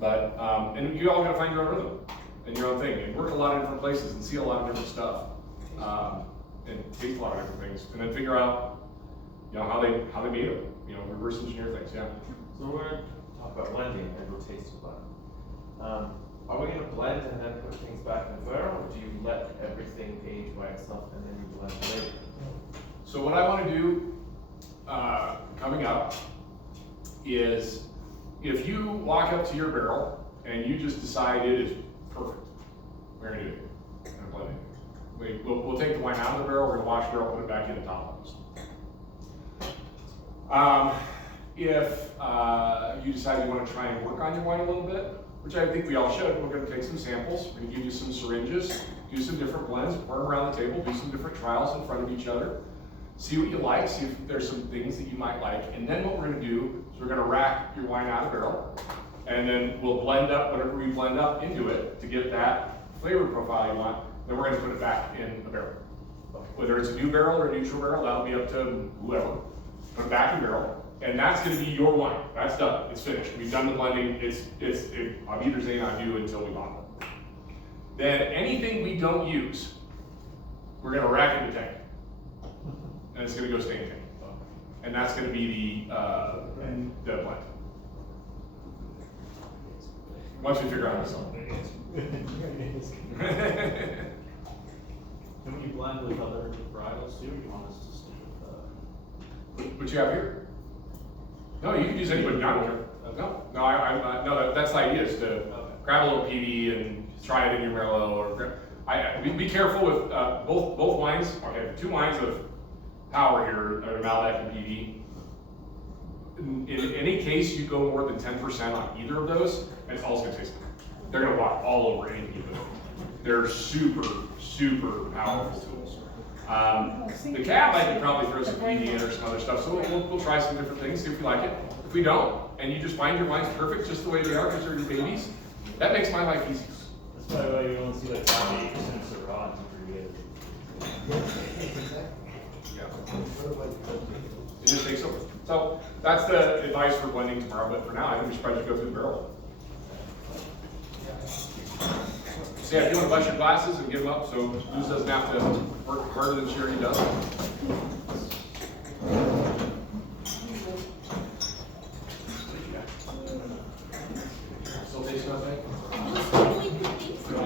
But, and you all gotta find your own rhythm and your own thing, and work a lot of different places and see a lot of different stuff. And taste a lot of different things, and then figure out, you know, how they made them, you know, reverse engineer things, yeah. So we're gonna talk about blending and we'll taste a blend. Are we gonna blend and then put things back in the barrel, or do you let everything age by itself and then you blend later? So what I wanna do, coming up, is if you walk up to your barrel and you just decide it is perfect, we're gonna do it. We're gonna blend it. We'll take the wine out of the barrel, we're gonna wash the barrel, put it back in the top of this. If you decide you wanna try and work on your wine a little bit, which I think we all should, we're gonna take some samples, we're gonna give you some syringes, do some different blends, pour them around the table, do some different trials in front of each other, see what you like, see if there's some things that you might like, and then what we're gonna do is we're gonna rack your wine out of the barrel, and then we'll blend up whatever we blend up into it to get that flavor profile you want, then we're gonna put it back in the barrel. Whether it's a new barrel or a neutral barrel, that'll be up to whoever. Put it back in the barrel, and that's gonna be your wine. That's done, it's finished. We've done the blending, I'm either saying on you until we bottle it. Then anything we don't use, we're gonna rack in the tank. And it's gonna go stay in tank. And that's gonna be the blend. Once we figure out this one. Can we blend with other varietals too, or you want us to stick with, What you have here? No, you can use anybody, I don't care. No, that's the idea, is to grab a little PV and try it in your Merlot, or be careful with both wines. Okay, the two wines of power here are Malbec and PV. In any case you go more than 10% on either of those, it's all it's gonna taste like. They're gonna walk all over any of it. They're super, super powerful tools. The cab, I could probably throw some PV in or some other stuff, so we'll try some different things, see if we like it. If we don't, and you just find your wines perfect just the way they are because they're your babies, that makes my life easy. That's probably why you don't see like 98% Syrah, it's pretty good. Yeah. It just takes over. So that's the advice for blending tomorrow, but for now, I think we should probably just go through the barrel. So yeah, if you want to bust your glasses and give them up so Luz doesn't have to work harder than she already does. Still tasting nothing?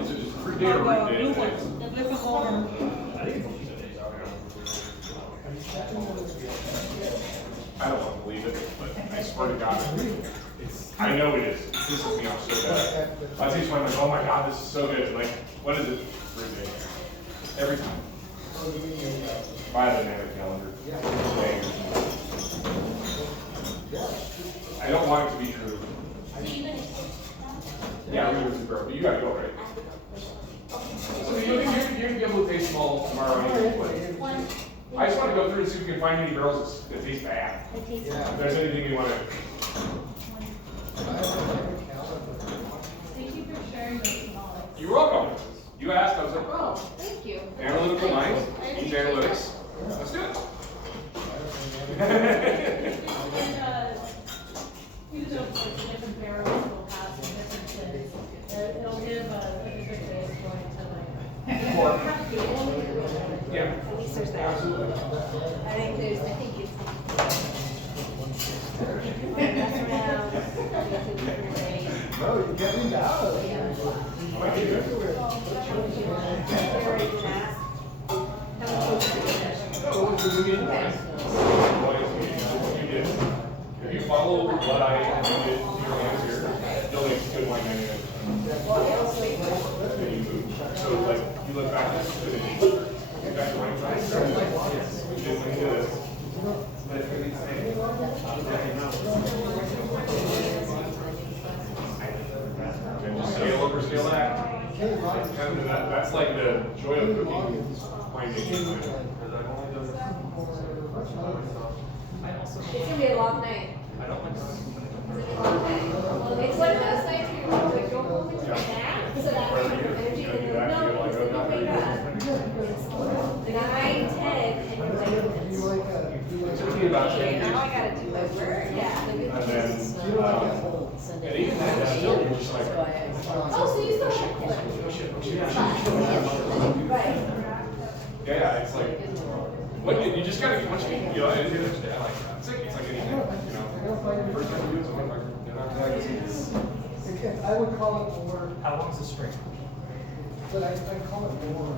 Is it just fruit day or root day? Flip them over. I think it's only 2 days out. I don't want to believe it, but I swear to God, I know it is. It pisses me off so bad. I see someone like, oh my God, this is so good. Like, what is it? Fruit day. Every time. Buy the banana calendar. I don't want it to be true. Yeah, I'm gonna go to the barrel, but you gotta go, right? So you're gonna be able to taste them all tomorrow anyway. I just want to go through and see if we can find any barrels that taste bad. If there's anything we want to. Thank you for sharing those knowledge. You're welcome. You asked, I was like, Oh, oh, thank you. analytical minds, teach analytics. Let's do it. Even though it's like different barrels will have some differences, it'll give a different taste going to like. Yeah. At least there's that. Absolutely. I think it's. Mess around, get to the different day. No, you're getting out of it. Might be good. Very fast. Have a coach for this. Oh, what did we get? What you did. If you follow what I did to your hands here, you'll make good wine anyway. And you move. So like, you look back, you got your wine right? Yes. You did when you did this. And just scale over, scale back. That's like the joy of cooking wine making. It's gonna be a long night. I don't like. It's one of those nights where you're like, go home and take a nap, so that way you have energy, and then, no, it's when you wake up. 9, 10, and you're like, It took me about 10 years. now I gotta do my work, yeah. And then, and even then, it's still just like. Oh, so you still have Right. Yeah, it's like, when you just gotta, once you, you know, and it's like anything, you know, first time you do it, so I'm like, you know, I would call it more, How long is the string? but I call it more,